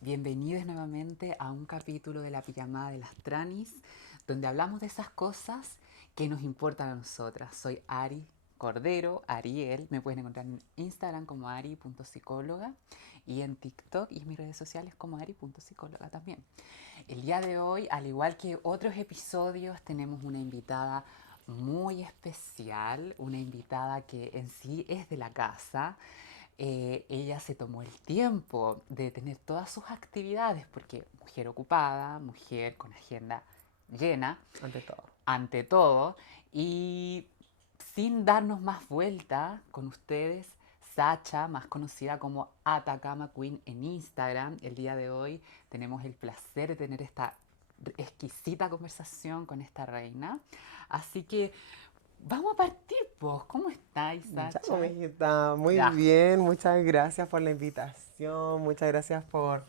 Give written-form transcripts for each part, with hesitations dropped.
Bienvenidos nuevamente a un capítulo de la pijamada de las Tranis, donde hablamos de esas cosas que nos importan a nosotras. Soy Ari Cordero, Ariel, me pueden encontrar en Instagram como ari.psicóloga y en TikTok y en mis redes sociales como ari.psicóloga también. El día de hoy, al igual que otros episodios, tenemos una invitada muy especial, una invitada que en sí es de la casa. Ella se tomó el tiempo de tener todas sus actividades, porque mujer ocupada, mujer con agenda llena, Ante todo. ante todo, y sin darnos más vuelta con ustedes, Sacha, más conocida como Atacama Queen en Instagram. El día de hoy tenemos el placer de tener esta exquisita conversación con esta reina. Así que vamos a partir, pues. ¿Cómo estáis, Ya, Sacha? amiguita, muy Ya. bien. Muchas gracias por la invitación. Muchas gracias por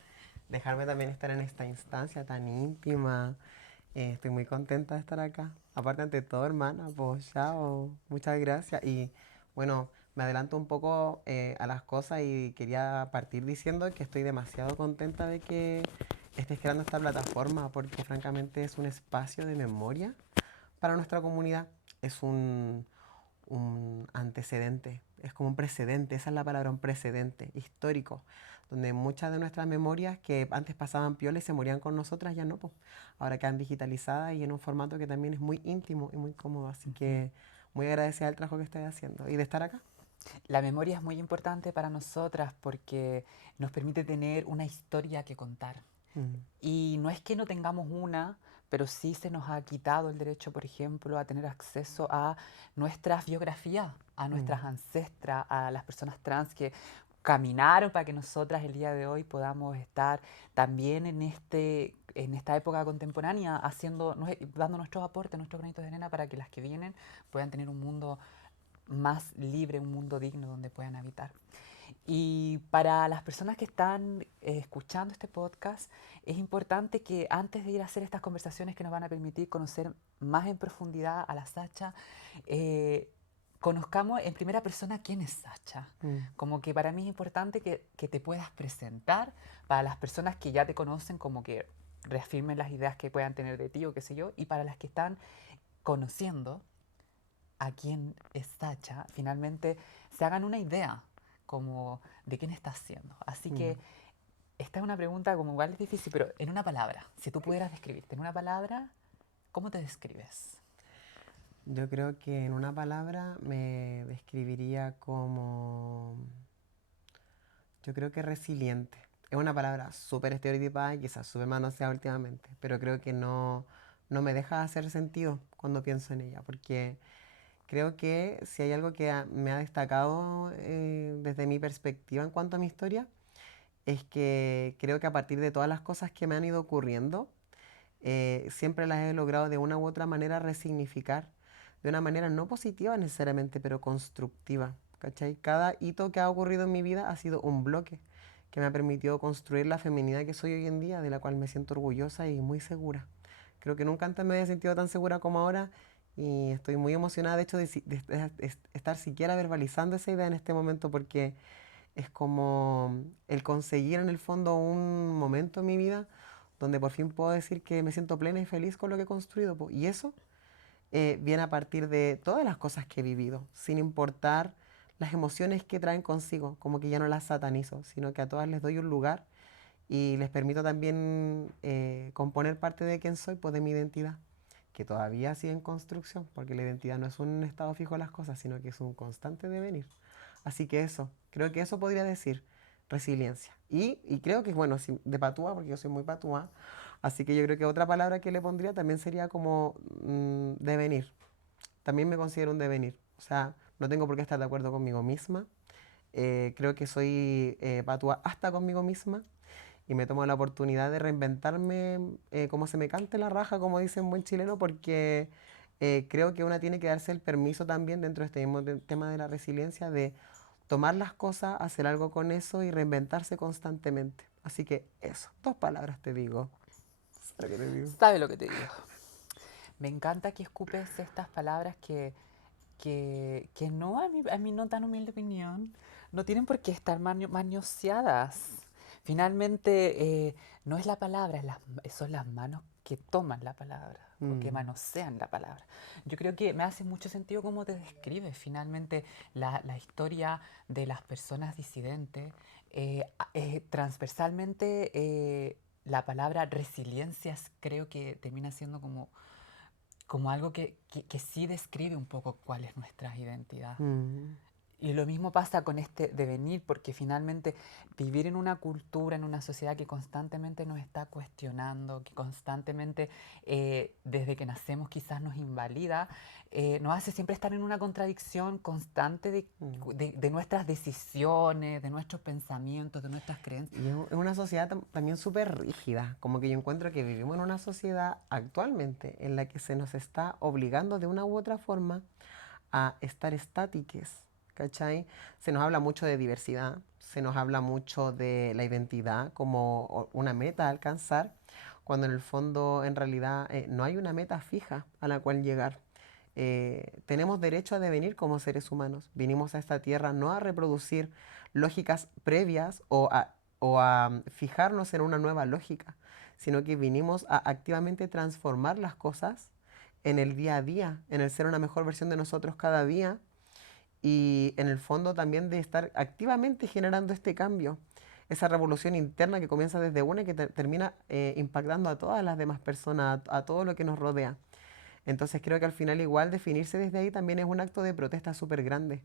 dejarme también estar en esta instancia tan íntima. Estoy muy contenta de estar acá. Aparte, ante todo, hermana, pues chao. Muchas gracias. Y bueno, me adelanto un poco a las cosas y quería partir diciendo que estoy demasiado contenta de que estés creando esta plataforma porque francamente es un espacio de memoria para nuestra comunidad. Es un antecedente, es como un precedente, esa es la palabra, un precedente histórico, donde muchas de nuestras memorias que antes pasaban piola y se morían con nosotras, ya no, pues, ahora quedan digitalizadas y en un formato que también es muy íntimo y muy cómodo, así Ujú. que muy agradecida del trabajo que estoy haciendo y de estar acá. La memoria es muy importante para nosotras porque nos permite tener una historia que contar. Mm, Y no es que no tengamos una, pero sí se nos ha quitado el derecho, por ejemplo, a tener acceso a nuestras biografías, a nuestras mm, ancestras, a las personas trans que caminaron para que nosotras el día de hoy podamos estar también en esta época contemporánea haciendo, dando nuestros aportes, nuestros granitos de arena para que las que vienen puedan tener un mundo más libre, un mundo digno donde puedan habitar. Y para las personas que están escuchando este podcast, es importante que antes de ir a hacer estas conversaciones que nos van a permitir conocer más en profundidad a la Sacha, eh, conozcamos en primera persona quién es Sacha. mm. Como que para mí es importante que te puedas presentar para las personas que ya te conocen, como que reafirmen las ideas que puedan tener de ti o qué sé yo, y para las que están conociendo a quién es Sacha, finalmente se hagan una idea como de quién está haciendo. Así Mm. que esta es una pregunta como igual es difícil, pero en una palabra, si tú pudieras describirte en una palabra, ¿cómo te describes? Yo creo que en una palabra me describiría como, yo creo que resiliente. Es una palabra súper estereotipada y quizás súper manoseada últimamente, pero creo que no me deja hacer sentido cuando pienso en ella, porque creo que si hay algo que me ha destacado desde mi perspectiva en cuanto a mi historia, es que creo que a partir de todas las cosas que me han ido ocurriendo, siempre las he logrado de una u otra manera resignificar, de una manera no positiva necesariamente, pero constructiva. ¿Cachai? Cada hito que ha ocurrido en mi vida ha sido un bloque que me ha permitido construir la feminidad que soy hoy en día, de la cual me siento orgullosa y muy segura. Creo que nunca antes me había sentido tan segura como ahora y estoy muy emocionada de hecho de estar siquiera verbalizando esa idea en este momento porque es como el conseguir en el fondo un momento en mi vida donde por fin puedo decir que me siento plena y feliz con lo que he construido. Po. Y eso viene a partir de todas las cosas que he vivido, sin importar las emociones que traen consigo, como que ya no las satanizo, sino que a todas les doy un lugar y les permito también componer parte de quién soy, pues de mi identidad, que todavía sigue en construcción, porque la identidad no es un estado fijo de las cosas, sino que es un constante devenir. Así que eso, creo que eso podría decir resiliencia. Y creo que, bueno, de patúa, porque yo soy muy patúa, así que yo creo que otra palabra que le pondría también sería como devenir. También me considero un devenir. O sea, no tengo por qué estar de acuerdo conmigo misma. Creo que soy patúa hasta conmigo misma y me tomo la oportunidad de reinventarme como se me cante la raja, como dice un buen chileno, porque creo que una tiene que darse el permiso también dentro de este mismo tema de la resiliencia de tomar las cosas, hacer algo con eso y reinventarse constantemente. Así que eso, dos palabras te digo. ¿Sabes lo que te digo? ¿Sabe lo que te digo? Me encanta que escupes estas palabras que no, a mi no tan humilde opinión, no tienen por qué estar manioseadas. Finalmente, no es la palabra, son las manos que toman la palabra o que Mm, manosean la palabra. Yo creo que me hace mucho sentido cómo te describes. Finalmente, la historia de las personas disidentes, transversalmente, la palabra resiliencia creo que termina siendo como algo que sí describe un poco cuál es nuestra identidad. mm. Y lo mismo pasa con este devenir, porque finalmente vivir en una cultura, en una sociedad que constantemente nos está cuestionando, que constantemente desde que nacemos quizás nos invalida, nos hace siempre estar en una contradicción constante Mm. de nuestras decisiones, de nuestros pensamientos, de nuestras creencias. Y es una sociedad también súper rígida, como que yo encuentro que vivimos en una sociedad actualmente en la que se nos está obligando de una u otra forma a estar estátiques, ¿cachai? Se nos habla mucho de diversidad, se nos habla mucho de la identidad como una meta a alcanzar, cuando en el fondo en realidad no hay una meta fija a la cual llegar. Tenemos derecho a devenir como seres humanos. Vinimos a esta tierra no a reproducir lógicas previas o a fijarnos en una nueva lógica, sino que vinimos a activamente transformar las cosas en el día a día, en el ser una mejor versión de nosotros cada día y en el fondo también de estar activamente generando este cambio, esa revolución interna que comienza desde una y que termina impactando a todas las demás personas, a todo lo que nos rodea. Entonces creo que al final igual definirse desde ahí también es un acto de protesta súper grande.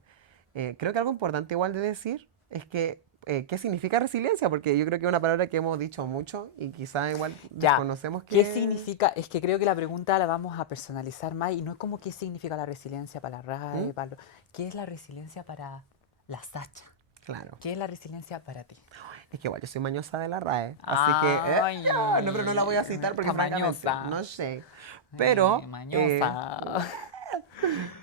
Creo que algo importante igual de decir es que qué significa resiliencia, porque yo creo que es una palabra que hemos dicho mucho y quizá igual Ya, desconocemos ¿qué que... significa? Es que creo que la pregunta la vamos a personalizar más y no es como qué significa la resiliencia para la ¿Mm? RAE, ¿qué es la resiliencia para la Sacha? Claro. ¿Qué es la resiliencia para ti? Es que igual yo soy mañosa de la RAE, así que... no, pero no la voy Ay, a citar porque francamente, tamañosa. no sé. Pero... Mañosa.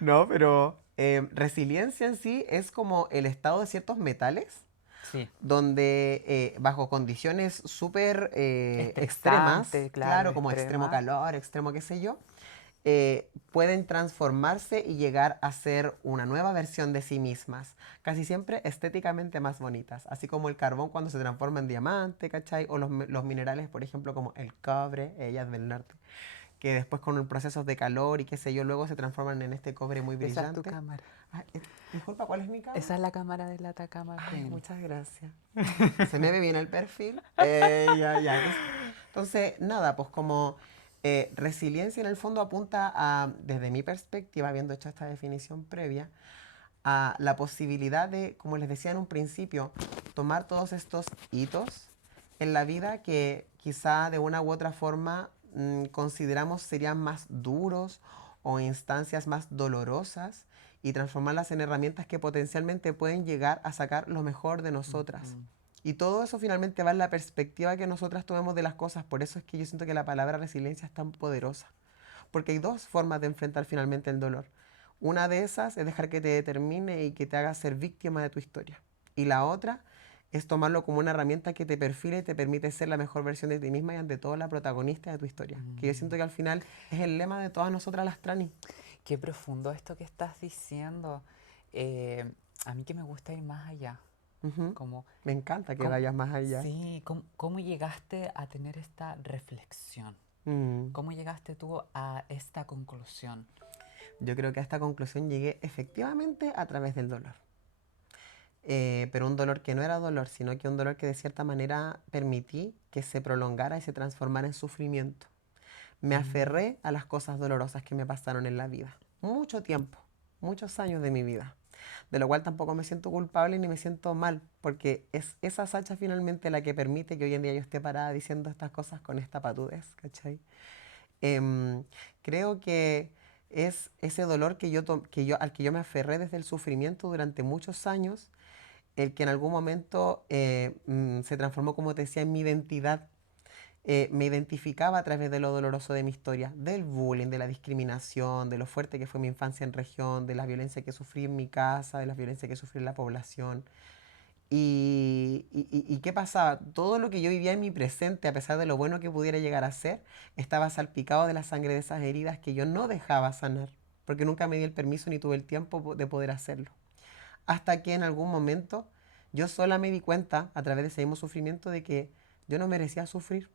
no, pero resiliencia en sí es como el estado de ciertos metales Sí, donde bajo condiciones súper extremas, estresante, claro, claro, como extremo extrema. calor, extremo qué sé yo, pueden transformarse y llegar a ser una nueva versión de sí mismas, casi siempre estéticamente más bonitas, así como el carbón cuando se transforma en diamante, ¿cachai? O los minerales, por ejemplo, como el cobre, ellas del norte, que después con el proceso de calor y qué sé yo, luego se transforman en este cobre muy Esa es tu brillante. cámara. Ay, disculpa, ¿cuál es mi cámara? Esa es la cámara del Atacama Ay, Queen. muchas gracias. Se me ve bien el perfil. Ya, ya. Entonces, nada, pues como resiliencia en el fondo apunta a, desde mi perspectiva, habiendo hecho esta definición previa, a la posibilidad de, como les decía en un principio, tomar todos estos hitos en la vida que quizá de una u otra forma consideramos serían más duros o instancias más dolorosas y transformarlas en herramientas que potencialmente pueden llegar a sacar lo mejor de nosotras. Ujú. Y todo eso finalmente va en la perspectiva que nosotras tomemos de las cosas. Por eso es que yo siento que la palabra resiliencia es tan poderosa. Porque hay dos formas de enfrentar finalmente el dolor. Una de esas es dejar que te determine y que te haga ser víctima de tu historia. Y la otra es tomarlo como una herramienta que te perfila y te permite ser la mejor versión de ti misma y ante todo la protagonista de tu historia. Que yo siento Mm. que al final es el lema de todas nosotras las trani. Qué profundo esto que estás diciendo. Eh, a mí que me gusta ir más allá. Ujú. Como, Me encanta que ¿cómo, vayas más allá. sí, cómo llegaste a tener esta reflexión? Mm. ¿Cómo llegaste tú a esta conclusión? Yo creo que a esta conclusión llegué efectivamente a través del dolor. Pero un dolor que no era dolor, sino que un dolor que de cierta manera permití que se prolongara y se transformara en sufrimiento. Me Mm. aferré a las cosas dolorosas que me pasaron en la vida. Mucho tiempo, muchos años de mi vida. De lo cual tampoco me siento culpable ni me siento mal, porque es esa Sacha finalmente la que permite que hoy en día yo esté parada diciendo estas cosas con esta patudez, ¿cachai? Em, Creo que es ese dolor al que yo me aferré desde el sufrimiento durante muchos años, el que en algún momento se transformó, como te decía, en mi identidad. Me identificaba a través de lo doloroso de mi historia, del bullying, de la discriminación, de lo fuerte que fue mi infancia en región, de la violencia que sufrí en mi casa, de la violencia que sufrí en la población. Y qué pasaba? Todo lo que yo vivía en mi presente, a pesar de lo bueno que pudiera llegar a ser, estaba salpicado de la sangre de esas heridas que yo no dejaba sanar, porque nunca me di el permiso ni tuve el tiempo de poder hacerlo. Hasta que en algún momento yo sola me di cuenta, a través de ese mismo sufrimiento, de que yo no merecía sufrir.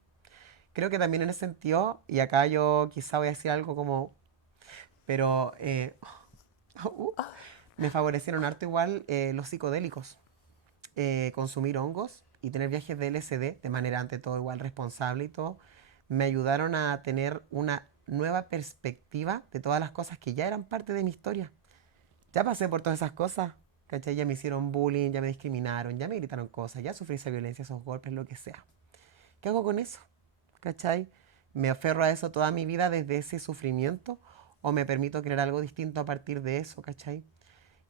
Creo que también en ese sentido, y acá yo quizá voy a decir algo como, pero uh, me favorecieron harto igual los psicodélicos. Consumir hongos y tener viajes de LSD de manera ante todo igual responsable y todo, me ayudaron a tener una nueva perspectiva de todas las cosas que ya eran parte de mi historia. Ya pasé por todas esas cosas, ¿cachai? Ya me hicieron bullying, ya me discriminaron, ya me gritaron cosas, ya sufrí esa violencia, esos golpes, lo que sea. ¿Qué hago con eso? ¿Cachai? ¿Me aferro a eso toda mi vida desde ese sufrimiento o me permito crear algo distinto a partir de eso? ¿Cachai?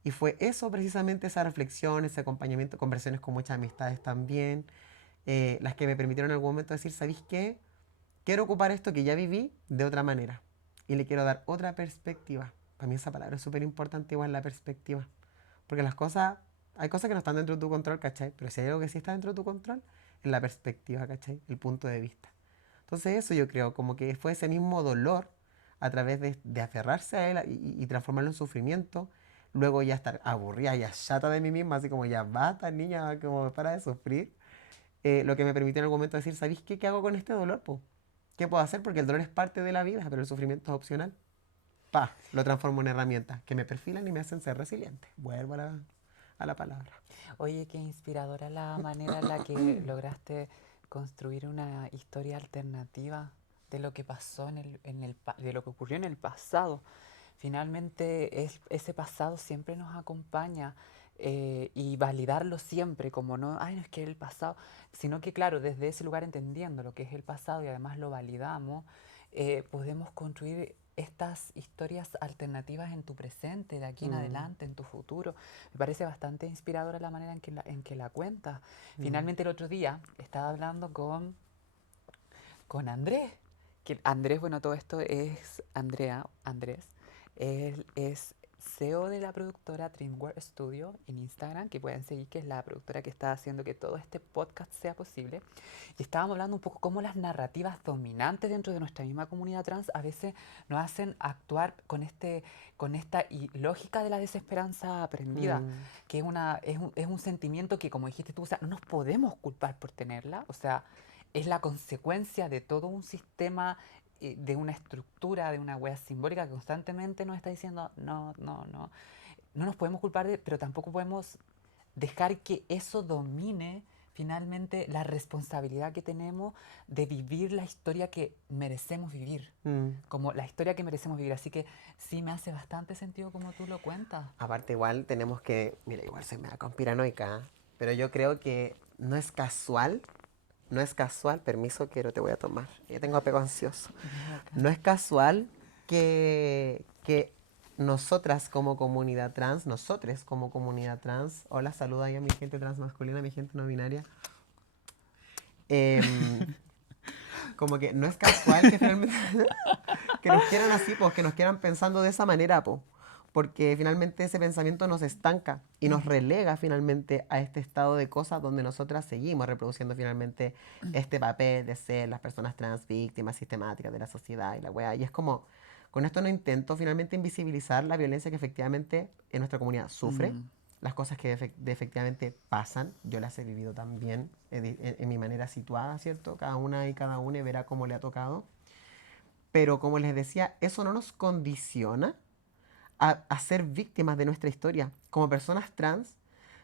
Y fue eso precisamente, esa reflexión, ese acompañamiento, conversaciones con muchas amistades también, las que me permitieron en algún momento decir, ¿sabéis qué? Quiero ocupar esto que ya viví de otra manera y le quiero dar otra perspectiva. Para mí esa palabra es súper importante, igual la perspectiva. Porque las cosas, hay cosas que no están dentro de tu control, ¿cachai? Pero si hay algo que sí está dentro de tu control, es la perspectiva, ¿cachai? El punto de vista. Entonces eso yo creo, como que fue ese mismo dolor a través de aferrarse a él y transformarlo en sufrimiento, luego ya estar aburrida, ya chata de mí misma, así como ya basta niña, como para de sufrir, lo que me permitió en algún momento decir, ¿sabéis qué? ¿Qué hago con este dolor? Po? ¿Qué puedo hacer? Porque el dolor es parte de la vida, pero el sufrimiento es opcional. Pa, lo transformo en herramientas que me perfilan y me hacen ser resiliente. Vuelvo a la palabra. Oye, qué inspiradora la manera en la que lograste construir una historia alternativa de lo que pasó de lo que ocurrió en el pasado. Finalmente, ese pasado siempre nos acompaña y validarlo siempre, como no, ay, no es que el pasado, sino que, claro, desde ese lugar entendiendo lo que es el pasado y además lo validamos, podemos construir estas historias alternativas en tu presente, de aquí en Mm, adelante, en tu futuro. Me parece bastante inspiradora la manera en que la cuentas. mm. Finalmente, el otro día estaba hablando con Andrés. Que Andrés, bueno, todo esto es Andrés. Él es CEO de la productora DreamWorks Studio en Instagram, que pueden seguir, que es la productora que está haciendo que todo este podcast sea posible. Y estábamos hablando un poco cómo las narrativas dominantes dentro de nuestra misma comunidad trans a veces nos hacen actuar con esta lógica de la desesperanza aprendida, Mm, que es un sentimiento que, como dijiste tú, o sea, no nos podemos culpar por tenerla, o sea, es la consecuencia de todo un sistema, de una estructura, de una wea simbólica que constantemente nos está diciendo, no, no, no, no nos podemos culpar, pero tampoco podemos dejar que eso domine finalmente la responsabilidad que tenemos de vivir la historia que merecemos vivir, mm. como la historia que merecemos vivir. Así que sí me hace bastante sentido como tú lo cuentas. Aparte igual tenemos que, mira, igual soy media conspiranoica, pero yo creo que no es casual, permiso, quiero, te voy a tomar. Ya tengo apego ansioso. Bacán. No es casual que nosotras como comunidad trans, nosotres como comunidad trans, hola, saluda ahí a mi gente trans masculina, a mi gente no binaria, em, como que no es casual que finalmente que nos quieran así, pues, que nos quieran pensando de esa manera, pues. Porque finalmente ese pensamiento nos estanca y nos relega finalmente a este estado de cosas donde nosotras seguimos reproduciendo finalmente este papel de ser las personas trans víctimas sistemáticas de la sociedad y la weá. Y es como, con esto no intento finalmente invisibilizar la violencia que efectivamente en nuestra comunidad sufre, Mm. las cosas que efectivamente pasan, yo las he vivido también en mi manera situada, ¿cierto? Cada una y cada uno verá cómo le ha tocado. Pero como les decía, eso no nos condiciona a ser víctimas de nuestra historia. Como personas trans,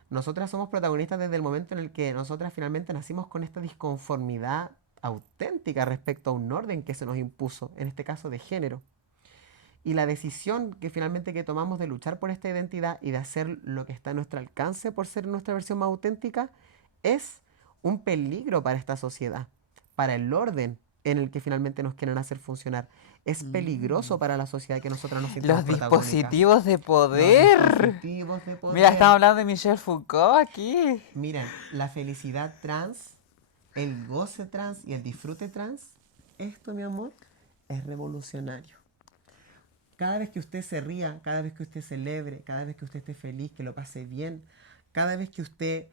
nosotras somos protagonistas desde el momento en el que nosotras finalmente nacimos con esta disconformidad auténtica respecto a un orden que se nos impuso, en este caso de género. Y la decisión que finalmente que tomamos de luchar por esta identidad y de hacer lo que está a nuestro alcance por ser nuestra versión más auténtica es un peligro para esta sociedad, para el orden en el que finalmente nos quieren hacer funcionar. Es Mm. peligroso para la sociedad que nosotras nos sintamos Los protagónicas. dispositivos de Los poder. dispositivos de Mira, estamos poder. hablando de Michel Foucault aquí. Miren, la felicidad trans, el goce trans y el disfrute trans, esto, mi amor, es revolucionario. Cada vez que usted se ría, cada vez que usted celebre, cada vez que usted esté feliz, que lo pase bien, cada vez que usted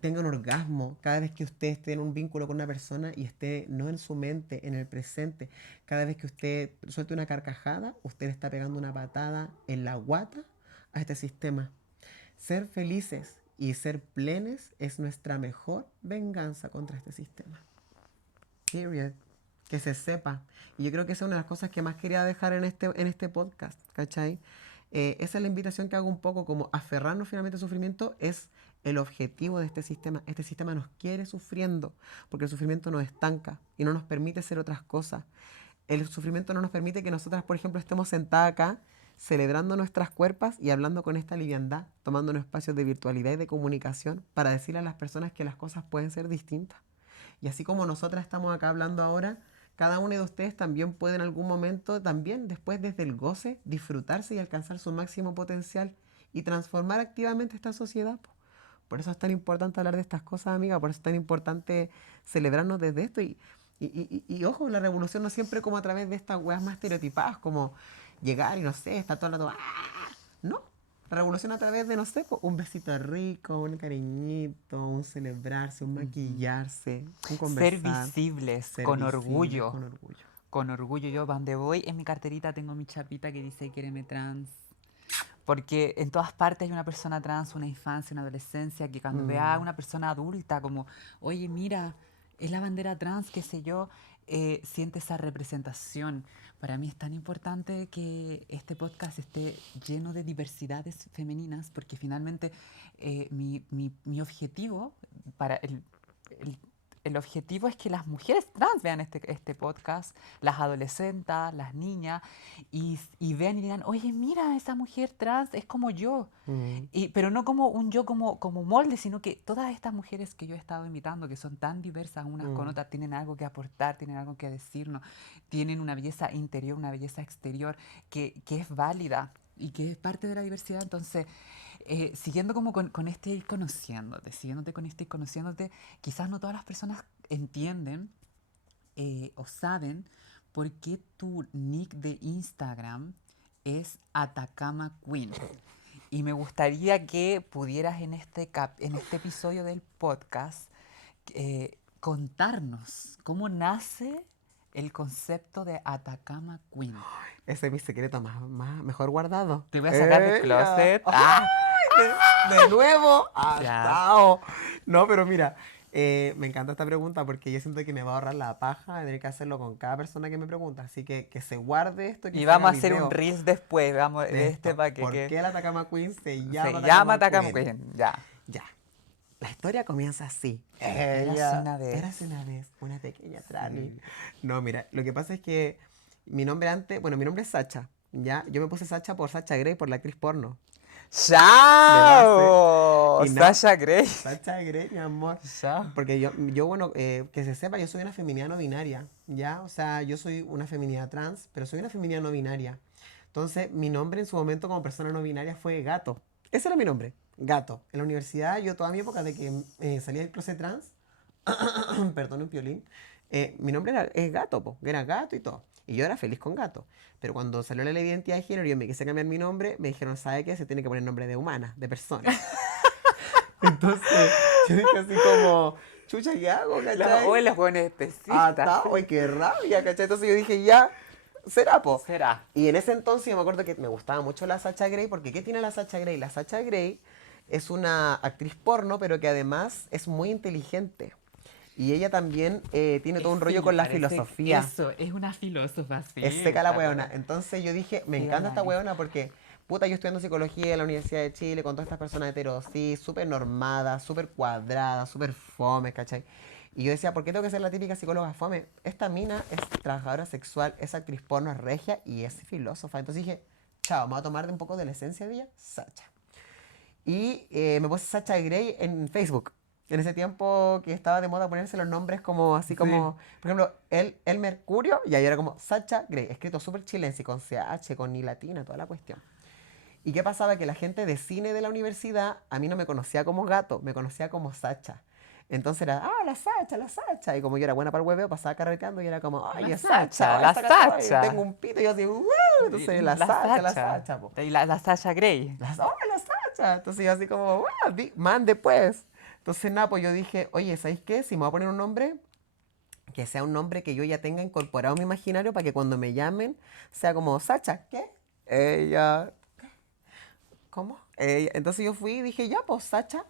tenga un orgasmo, cada vez que usted esté en un vínculo con una persona y esté no en su mente, en el presente, cada vez que usted suelte una carcajada, usted está pegando una patada en la guata a este sistema. Ser felices y ser plenes es nuestra mejor venganza contra este sistema. Period. Que se sepa. Y yo creo que esa es una de las cosas que más quería dejar en este podcast, ¿cachai? Esa es la invitación que hago un poco, como aferrarnos finalmente al sufrimiento es el objetivo de este sistema. Este sistema nos quiere sufriendo, porque el sufrimiento nos estanca y no nos permite hacer otras cosas. El sufrimiento no nos permite que nosotras, por ejemplo, estemos sentadas acá celebrando nuestras cuerpas y hablando con esta liviandad, tomando un espacio de virtualidad y de comunicación para decirle a las personas que las cosas pueden ser distintas. Y así como nosotras estamos acá hablando ahora, cada uno de ustedes también puede en algún momento, también después desde el goce, disfrutarse y alcanzar su máximo potencial y transformar activamente esta sociedad. Por eso es tan importante hablar de estas cosas, amiga, por eso es tan importante celebrarnos desde esto. Y ojo, la revolución no siempre como a través de estas weas más estereotipadas, como llegar y no sé, estar todo el rato, ¡ah! No, la revolución a través de, no sé, un besito rico, un cariñito, un celebrarse, un maquillarse, un Ser conversar, visibles, ser con visibles orgullo. con orgullo. Con orgullo yo, donde voy, en mi carterita tengo mi chapita que dice Quiéreme Trans. Porque en todas partes hay una persona trans, una infancia, una adolescencia, que cuando vea a Mm, una persona adulta como, oye, mira, es la bandera trans, qué sé yo, siente esa representación. Para mí es tan importante que este podcast esté lleno de diversidades femeninas, porque finalmente mi objetivo para el- el objetivo es que las mujeres trans vean este podcast, las adolescentes, las niñas, y vean y digan, oye, mira, esa mujer trans es como yo. mm, Pero no como un yo como molde, sino que todas estas mujeres que yo he estado invitando, que son tan diversas unas con mm. otras, tienen algo que aportar, tienen algo que decirnos, tienen una belleza interior, una belleza exterior que es válida y que es parte de la diversidad. Entonces, siguiendo como con este ir conociéndote, siguiéndote con este ir conociéndote, quizás no todas las personas entienden o saben por qué tu nick de Instagram es Atacama Queen. Y me gustaría que pudieras en este episodio del podcast contarnos cómo nace el concepto de Atacama Queen. Ese es mi secreto mejor guardado. Te voy a sacar del ¡Ella! closet. ¡Ah! ¡Ay! De nuevo. Ya. ¡Atao! No, pero mira, me encanta esta pregunta porque yo siento que me va a ahorrar la paja de tener que hacerlo con cada persona que me pregunta. Así que se guarde esto y que Y se haga vamos a hacer un video reels después, vamos, de de este esto. para que ¿Por qué la Atacama Queen se llama se llama Atacama Atacama Queen? Queen. Ya. Ya. La historia comienza así. Érase una Érase vez. una vez, una pequeña Trani. Sí. No, mira, lo que pasa es que mi nombre antes, bueno, mi nombre es Sacha, ¿ya? Yo me puse Sacha por Sacha Grey, por la actriz porno, de base. ¡Chao! Y nada, Sasha Grey. Sacha Grey, mi amor. Chao. Porque bueno, que se sepa, yo soy una feminidad no binaria, ¿ya? O sea, yo soy una feminidad trans, pero soy una feminidad no binaria. Entonces, mi nombre en su momento como persona no binaria fue Gato. Ese era mi nombre, Gato. En la universidad, yo toda mi época de que salí del closet trans, perdón un piolín, mi nombre es Gato, era Gato y todo. Y yo era feliz con Gato. Pero cuando salió la ley de identidad de género y yo me quise cambiar mi nombre, me dijeron, ¿sabe qué? Se tiene que poner nombre de humana, de persona. Entonces, yo dije así como, chucha, ¿qué hago, cachai? Hoy los buenos Ah, especistas. está, uy, qué rabia, ¿cachai? Entonces yo dije, ya, será, po. Será. Y en ese entonces yo me acuerdo que me gustaba mucho la Sacha Grey, porque ¿qué tiene la Sacha Grey? La Sacha Grey es una actriz porno, pero que además es muy inteligente. Y ella también tiene todo un rollo Sí, con la parece filosofía. eso, es una filósofa, sí. Es seca la está hueona. buena. Entonces yo dije, me Sí, encanta esta Alanis. hueona porque, puta, yo estudiando psicología en la Universidad de Chile con todas estas personas heterosis, súper normadas, súper cuadradas, súper fome, ¿cachai? Y yo decía, ¿por qué tengo que ser la típica psicóloga fome? Esta mina es trabajadora sexual, es actriz porno, es regia y es filósofa. Entonces dije, chao, me voy a tomar de un poco de la esencia de ella, Sacha. Y me puse Sacha Grey en Facebook. En ese tiempo que estaba de moda ponerse los nombres como así Sí. como, por ejemplo, el Mercurio, y ahí era como Sacha Grey, escrito súper chilense, con CH, con I latina, toda la cuestión. ¿Y qué pasaba? Que la gente de cine de la universidad a mí no me conocía como Gato, me conocía como Sacha. Entonces era, la Sacha, la Sacha. Y como yo era buena para el hueveo, pasaba carreteando y era como, ay, La es Sacha, Sacha, oh, la esta Sacha, oh, y tengo Sacha. un pito y yo así, entonces La la Sacha. Sacha, po. Y la Sasha Grey. La Sacha. Entonces yo así como, mande pues. Entonces nada, pues yo dije, oye, ¿sabéis qué? Si me voy a poner un nombre, que sea un nombre que yo ya tenga incorporado en mi imaginario para que cuando me llamen sea como, Sacha, ¿qué? Ella, ¿cómo? Entonces yo fui y dije, ya, pues Sacha.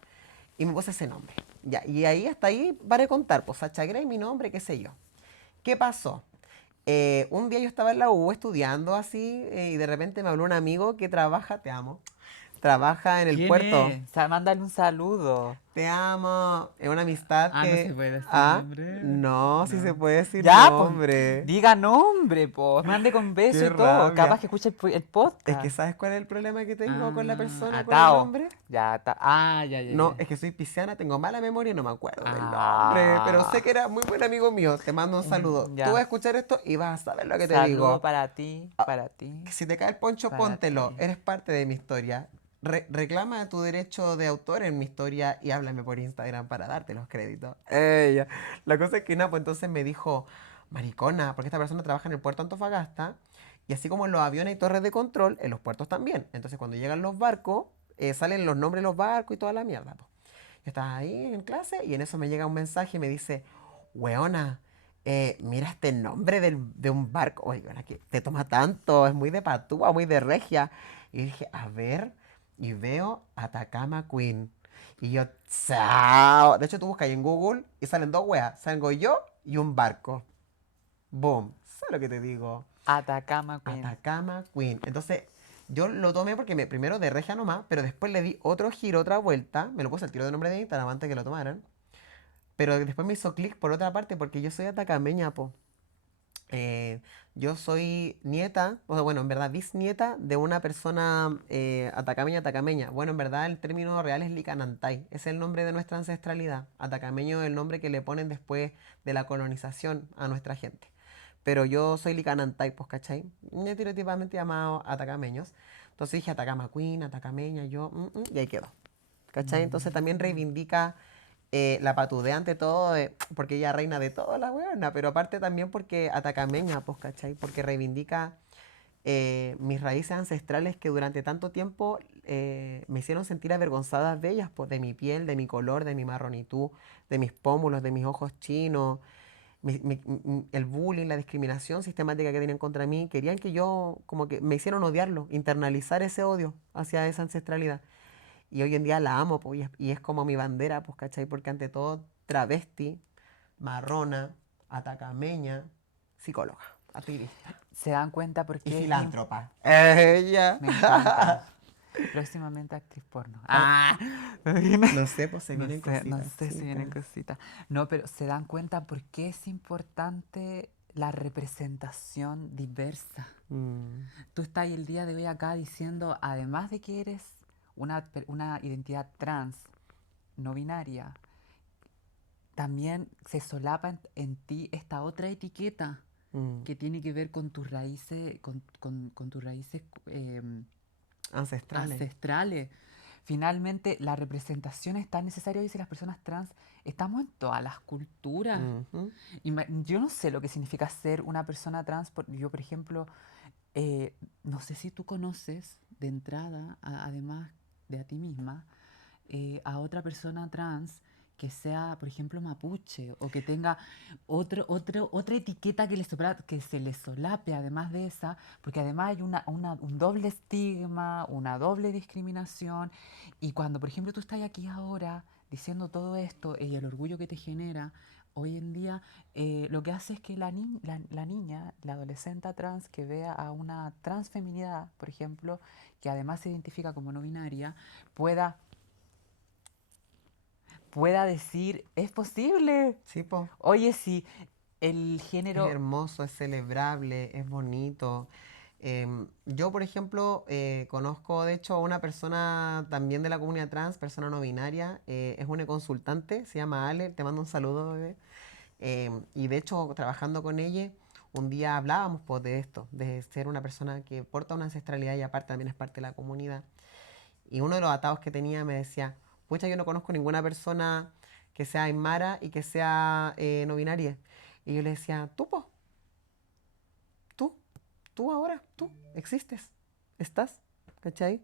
Y me puse ese nombre. Ya, y ahí hasta ahí para contar, pues Sacha Grey, mi nombre, qué sé yo. ¿Qué pasó? Un día yo estaba en la U estudiando así y de repente me habló un amigo que trabaja, te amo, trabaja en el ¿Quién puerto. es? Mándale un saludo. Te amo. Es una amistad Ah, no se que... puede decir Ah, nombre. no, sí se No. puede decir Ya, pues, nombre. diga nombre, pues. Mande con beso Qué y todo. rabia. Capaz que escuche el Es que podcast. ¿sabes cuál es el problema que tengo con la Ah, persona con el atao. nombre? Ya, ah, ya, ya, No, ya. es que soy pisciana, tengo mala memoria y no me acuerdo del nombre. Pero sé Ah. que era muy buen amigo mío. Te mando un saludo. Tú vas a Ya. escuchar esto y vas a saber lo que te Saludo digo. para ti, Ah, para ti, que si te cae el poncho, para póntelo. ti. Eres parte de mi historia. Reclama tu derecho de autor en mi historia y háblame por Instagram para darte los créditos. Ella. La cosa es que nada, pues entonces me dijo, maricona, porque esta persona trabaja en el puerto Antofagasta y así como en los aviones y torres de control, en los puertos también. Entonces cuando llegan los barcos, salen los nombres de los barcos y toda la mierda. Po. Yo estaba ahí en clase y en eso me llega un mensaje y me dice, weona, mira este nombre de un barco. Oye, weona, que te toma tanto, es muy de patúa, muy de regia. Y dije, a ver, y veo Atacama Queen. Y yo, chao. De hecho, tú buscas ahí en Google y salen dos weas. Salgo yo y un barco. Boom. ¿Sabes lo que te digo? Atacama Queen. Atacama Queen. Entonces, yo lo tomé porque primero de regia nomás, pero después le di otro giro, otra vuelta. Me lo puse al tiro de nombre de Instagram antes que lo tomaran. Pero después me hizo clic por otra parte porque yo soy atacameña, po. Eh, yo soy nieta, o sea, bueno, en verdad bisnieta de una persona atacameña, atacameña. Bueno, en verdad el término real es Licanantay, es el nombre de nuestra ancestralidad. Atacameño es el nombre que le ponen después de la colonización a nuestra gente. Pero yo soy Licanantay, pues, ¿cachai? Estereotipamente llamados atacameños. Entonces dije Atacama Queen, atacameña, yo, y ahí quedó. ¿Cachai? Entonces también Mm. reivindica la patudea ante todo, porque ella reina de todo la weona, pero aparte también porque atacameña, pues, ¿cachai? Porque reivindica mis raíces ancestrales que durante tanto tiempo me hicieron sentir avergonzadas de ellas, pues, de mi piel, de mi color, de mi marronitud, de mis pómulos, de mis ojos chinos, el bullying, la discriminación sistemática que tenían contra mí, querían que yo, como que me hicieron odiarlo, internalizar ese odio hacia esa ancestralidad. Y hoy en día la amo, pues, y es como mi bandera, pues, ¿cachai? Porque ante todo, travesti, marrona, atacameña, psicóloga, activista ¿Se dan cuenta por y qué es filántropa. Ella. Me encanta. Próximamente actriz porno. Ah, No sé, pues se no vienen sé, no cositas, sé si vienen chicas. cositas. No, pero se dan cuenta por qué es importante la representación diversa. Mm, Tú estás el día de hoy acá diciendo, además de que eres una identidad trans, no binaria, también se solapa en ti esta otra etiqueta mm. que tiene que ver con tus raíces, con tus raíces Ancestrales. ancestrales. Finalmente, la representación es tan necesaria, dice las personas trans, estamos en todas las culturas. Ujú. Yo no sé lo que significa ser una persona trans. Yo, por ejemplo, no sé si tú conoces de entrada, además de a ti misma, a otra persona trans que sea, por ejemplo, mapuche o que tenga otra etiqueta que se le solape además de esa, porque además hay un doble estigma, una doble discriminación. Y cuando, por ejemplo, tú estás aquí ahora diciendo todo esto y el orgullo que te genera, hoy en día lo que hace es que la niña, la adolescente trans que vea a una transfeminidad, por ejemplo, que además se identifica como no binaria, pueda decir, es posible. Sí, po. Oye, si el Es género... hermoso, es celebrable, es bonito. Yo, por ejemplo, conozco de hecho a una persona también de la comunidad trans, persona no binaria, es una consultante, se llama Ale, te mando un saludo, bebé. Y de hecho, trabajando con ella, un día hablábamos pues, de esto, de ser una persona que porta una ancestralidad y aparte también es parte de la comunidad. Y uno de los atados que tenía me decía, pucha, yo no conozco ninguna persona que sea aymara y que sea no binaria. Y yo le decía, tú, po, tú, tú ahora, tú, existes, estás, ¿cachai?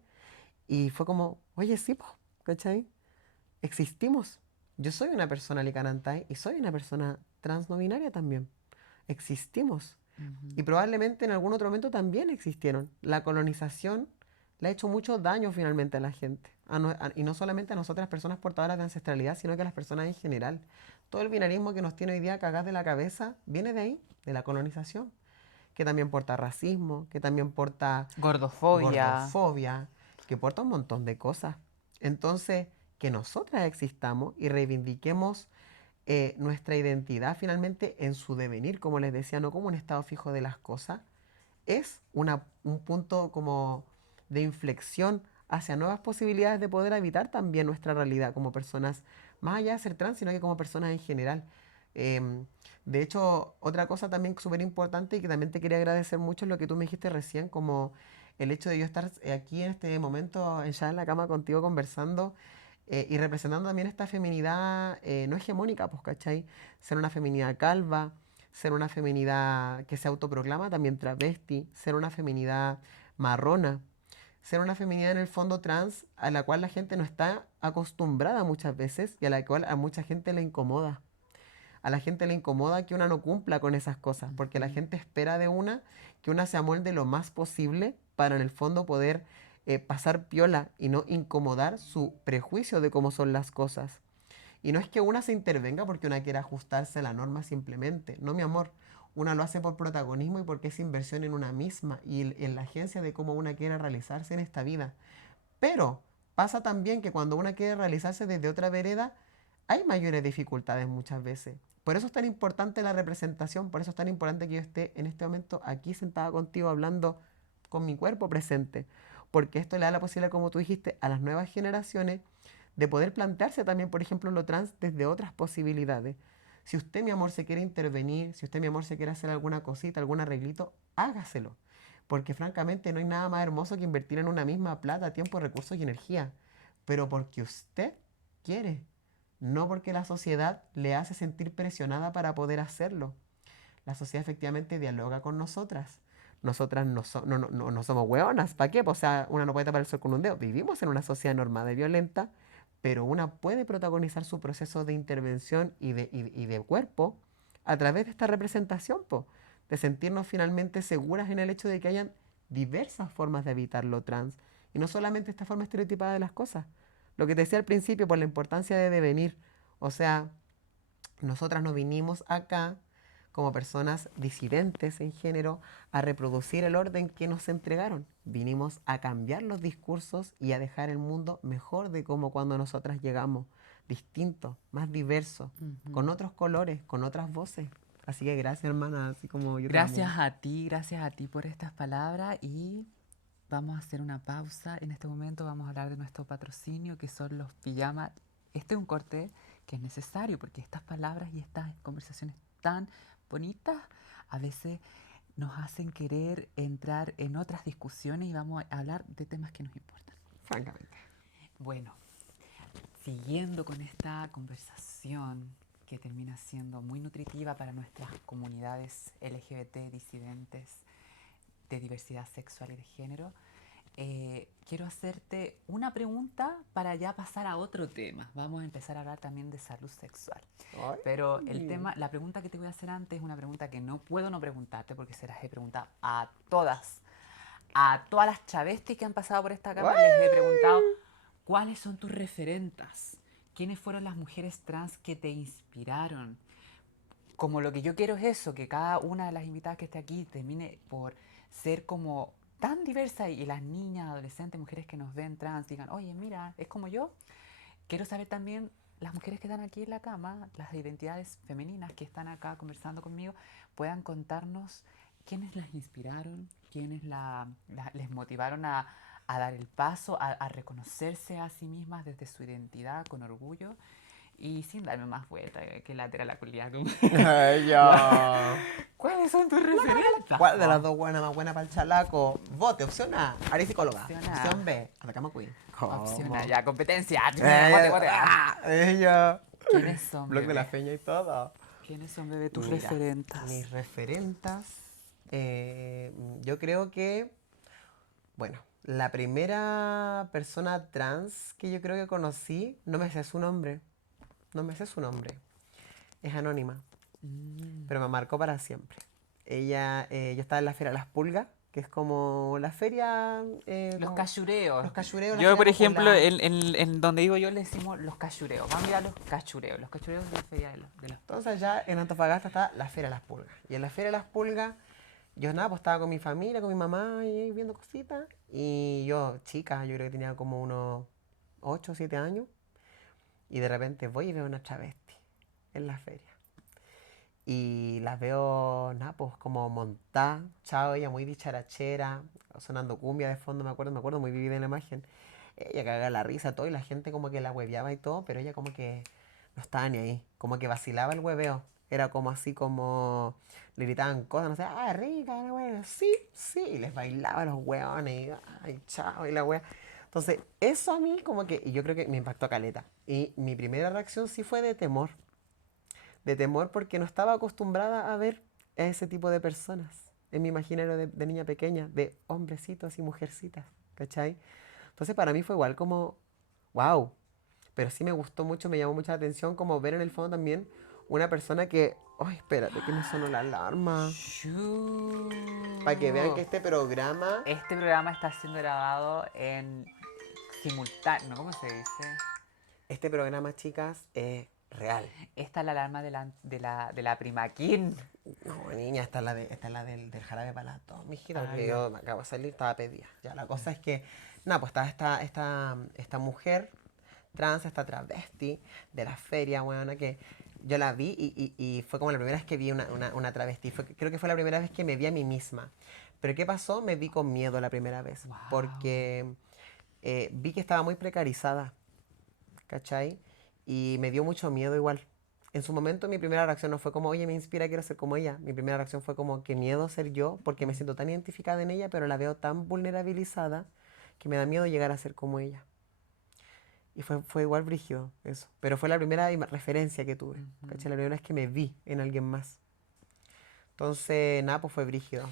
Y fue como, oye, sí, po, ¿cachai? Existimos. Yo soy una persona licanantay y soy una persona trans no binaria también. Existimos. Ujú. Y probablemente en algún otro momento también existieron. La colonización le ha hecho mucho daño finalmente a la gente. Y no solamente a nosotras personas portadoras de ancestralidad, sino que a las personas en general. Todo el binarismo que nos tiene hoy día cagadas de la cabeza viene de ahí, de la colonización, que también porta racismo, que también porta Gordofobia. gordofobia, que porta un montón de cosas. Entonces, que nosotras existamos y reivindiquemos nuestra identidad finalmente en su devenir, como les decía, no como un estado fijo de las cosas, es un punto como de inflexión hacia nuevas posibilidades de poder habitar también nuestra realidad como personas, más allá de ser trans, sino que como personas en general. Em, de hecho, otra cosa también súper importante y que también te quería agradecer mucho es lo que tú me dijiste recién, como el hecho de yo estar aquí en este momento, ya en la cama contigo conversando y representando también esta feminidad no hegemónica, pues, ¿cachai? Ser una feminidad calva, ser una feminidad que se autoproclama también travesti, ser una feminidad marrona, ser una feminidad en el fondo trans a la cual la gente no está acostumbrada muchas veces y a la cual a mucha gente le incomoda. A la gente le incomoda que una no cumpla con esas cosas, porque la Ujú. gente espera de una que una se amolde lo más posible para en el fondo poder pasar piola y no incomodar su prejuicio de cómo son las cosas. Y no es que una se intervenga porque una quiera ajustarse a la norma simplemente. No, mi amor. Una lo hace por protagonismo y porque es inversión en una misma y en la agencia de cómo una quiere realizarse en esta vida. Pero pasa también que cuando una quiere realizarse desde otra vereda, hay mayores dificultades muchas veces. Por eso es tan importante la representación, por eso es tan importante que yo esté en este momento aquí sentada contigo hablando con mi cuerpo presente. Porque esto le da la posibilidad, como tú dijiste, a las nuevas generaciones de poder plantearse también, por ejemplo, lo trans desde otras posibilidades. Si usted, mi amor, se quiere intervenir, si usted, mi amor, se quiere hacer alguna cosita, algún arreglito, hágaselo. Porque francamente no hay nada más hermoso que invertir en una misma plata, tiempo, recursos y energía. Pero porque usted quiere, no porque la sociedad le hace sentir presionada para poder hacerlo. La sociedad efectivamente dialoga con nosotras. Nosotras no somos hueonas. ¿Para qué? Pues, o sea, una no puede tapar el sol con un dedo. Vivimos en una sociedad normada y violenta, pero una puede protagonizar su proceso de intervención y de cuerpo a través de esta representación, po, de sentirnos finalmente seguras en el hecho de que hayan diversas formas de evitar lo trans y no solamente esta forma estereotipada de las cosas. Lo que te decía al principio, por la importancia de devenir. O sea, nosotras no vinimos acá como personas disidentes en género a reproducir el orden que nos entregaron. Vinimos a cambiar los discursos y a dejar el mundo mejor de como cuando nosotras llegamos, distinto, más diverso, con Ujú. otros colores, con otras voces. Así que gracias, hermana, así como yo te amo. Gracias a ti por estas palabras y vamos a hacer una pausa. En este momento vamos a hablar de nuestro patrocinio, que son los pijamas. Este es un corte que es necesario porque estas palabras y estas conversaciones tan bonitas a veces nos hacen querer entrar en otras discusiones y vamos a hablar de temas que nos importan. Francamente. Bueno, siguiendo con esta conversación que termina siendo muy nutritiva para nuestras comunidades LGBT, disidentes, de diversidad sexual y de género, quiero hacerte una pregunta para ya pasar a otro tema. Vamos a empezar a hablar también de salud sexual. Pero el Ay. tema, la pregunta que te voy a hacer antes es una pregunta que no puedo no preguntarte porque se las he preguntado a todas las travestis que han pasado por esta cama, les he preguntado Ay. cuáles son tus referentas, quiénes fueron las mujeres trans que te inspiraron. Como lo que yo quiero es eso, que cada una de las invitadas que esté aquí termine por ser como tan diversa y las niñas, adolescentes, mujeres que nos ven trans digan, oye, mira, es como yo. Quiero saber también las mujeres que están aquí en la cama, las identidades femeninas que están acá conversando conmigo, puedan contarnos quiénes las inspiraron, quiénes les motivaron a dar el paso, a reconocerse a sí mismas desde su identidad con orgullo y sin darme más vuelta que la culiada. Ay, Ya. ya. ¿Cuáles son tus referentes? ¿Cuál de las dos buenas más buena para el chalaco? Vote, opción A, Ari psicóloga. Opción Opción A. B, Atacama Queen. Opción A. ¿Cómo? Ya, competencia. Bote, Ella, bote. Ah. ella. ¿Quiénes son, Blog de la bebé? feña y todo. ¿Quiénes son, bebé, tus Mira, referentas? mis referentas, yo creo que, bueno, la primera persona trans que yo creo que conocí, no me sé su nombre, no me sé su nombre, es anónima, Mm. pero me marcó para siempre. Ella, yo estaba en la Feria Las Pulgas, que es como la feria, Los como cachureos. los cachureos, la Yo, feria por ejemplo, popular. en donde vivo yo le decimos los cachureos. Vamos a mirar los cachureos. Los cachureos de la feria de los... Entonces allá en Antofagasta está la Feria de las Pulgas. Y en la Feria de las Pulgas, yo nada, pues estaba con mi familia, con mi mamá y ahí viendo cositas. Y yo, chica, yo creo que tenía como unos 8 o 7 años. Y de repente voy y veo una travesti en la feria. Y las veo, nada, pues como montada, chao, ella muy dicharachera, sonando cumbia de fondo, me acuerdo muy vivida en la imagen. Ella caga la risa, todo, y la gente como que la hueveaba y todo, pero ella como que no estaba ni ahí, como que vacilaba el hueveo. Era como así como le gritaban cosas, no sé, ah, rica, la wea, sí, sí, y les bailaba a los hueones, y ay, chao, y la wea. Entonces, eso a mí como que, y yo creo que me impactó caleta. Y mi primera reacción sí fue de temor porque no estaba acostumbrada a ver a ese tipo de personas en mi imaginario de niña pequeña, de hombrecitos y mujercitas, ¿cachai? Entonces para mí fue igual como, wow, pero sí me gustó mucho, me llamó mucha atención como ver en el fondo también una persona que, ay, espérate que me sonó la alarma, Shoo. para que vean que este programa, Este programa está siendo grabado en simultáneo, ¿no? ¿Cómo se dice? chicas, es real. Esta es la alarma de la prima Kim. No, niña, esta es la del jarabe para las dos, mijita, Ah, porque ya. yo me acabo de salir, estaba pedida. Ya, la cosa es que, nada, pues estaba esta mujer trans, esta travesti de la feria, weona, que yo la vi y fue como la primera vez que vi una travesti. Creo que fue la primera vez que me vi a mí misma. Pero ¿qué pasó? Me vi con miedo la primera vez, Wow. porque vi que estaba muy precarizada, ¿cachai? Y me dio mucho miedo igual. En su momento mi primera reacción no fue como, oye, me inspira, quiero ser como ella. Mi primera reacción fue como, qué miedo ser yo, porque me siento tan identificada en ella, pero la veo tan vulnerabilizada que me da miedo llegar a ser como ella. Y fue igual brígido eso. Pero fue la primera referencia que tuve, Ujú. ¿cachai? La primera vez que me vi en alguien más. Entonces, nada, pues fue brígido.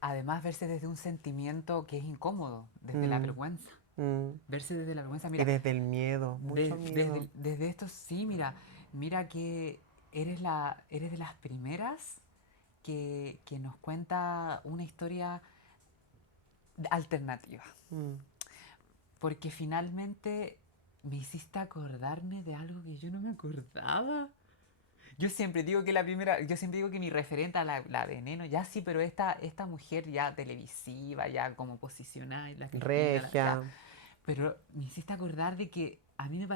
Además, verse desde un sentimiento que es incómodo, desde la Mm, vergüenza. mm. Verse desde la vergüenza, Y mira, desde el miedo, mucho miedo. desde esto sí, mira que eres de las primeras que nos cuenta una historia alternativa. Mm, Porque finalmente me hiciste acordarme de algo que yo no me acordaba. Yo siempre digo que mi referente a la Veneno, ya sí, pero esta mujer ya televisiva, ya como posicionada, y la Cristina, ya. regia. Pero me hiciste acordar de que a mí me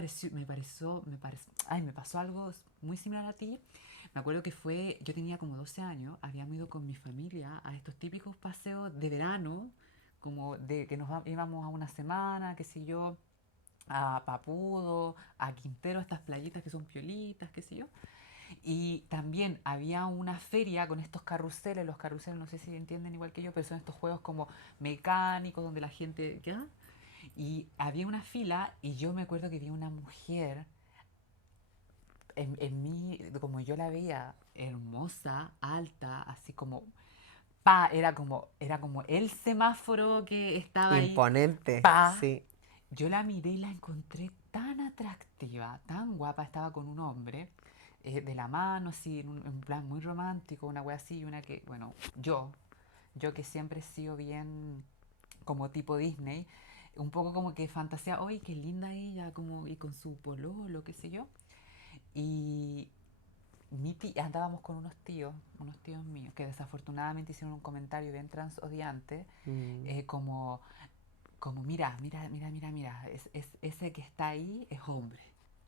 pasó algo muy similar a ti. Me acuerdo que yo tenía como 12 años, habíamos ido con mi familia a estos típicos paseos de verano, como de que íbamos a una semana, qué sé yo, a Papudo, a Quintero, estas playitas que son piolitas, qué sé yo. Y también había una feria con estos carruseles. Los carruseles, no sé si entienden igual que yo, pero son estos juegos como mecánicos donde la gente... ¿qué? Y había una fila y yo me acuerdo que vi una mujer en mí, como yo la veía, hermosa, alta, así como... Pa, era como el semáforo que estaba ahí. Imponente, Pa. sí. Yo la miré y la encontré tan atractiva, tan guapa. Estaba con un hombre de la mano, así, en un plan muy romántico, una wea así, y una que, bueno, yo que siempre he sido bien como tipo Disney, un poco como que fantasea, ¡ay, qué linda ella! Como, y con su pololo, qué sé yo. Y andábamos con unos tíos míos, que desafortunadamente hicieron un comentario bien transodiante, Mm, como, mira, ese que está ahí es hombre.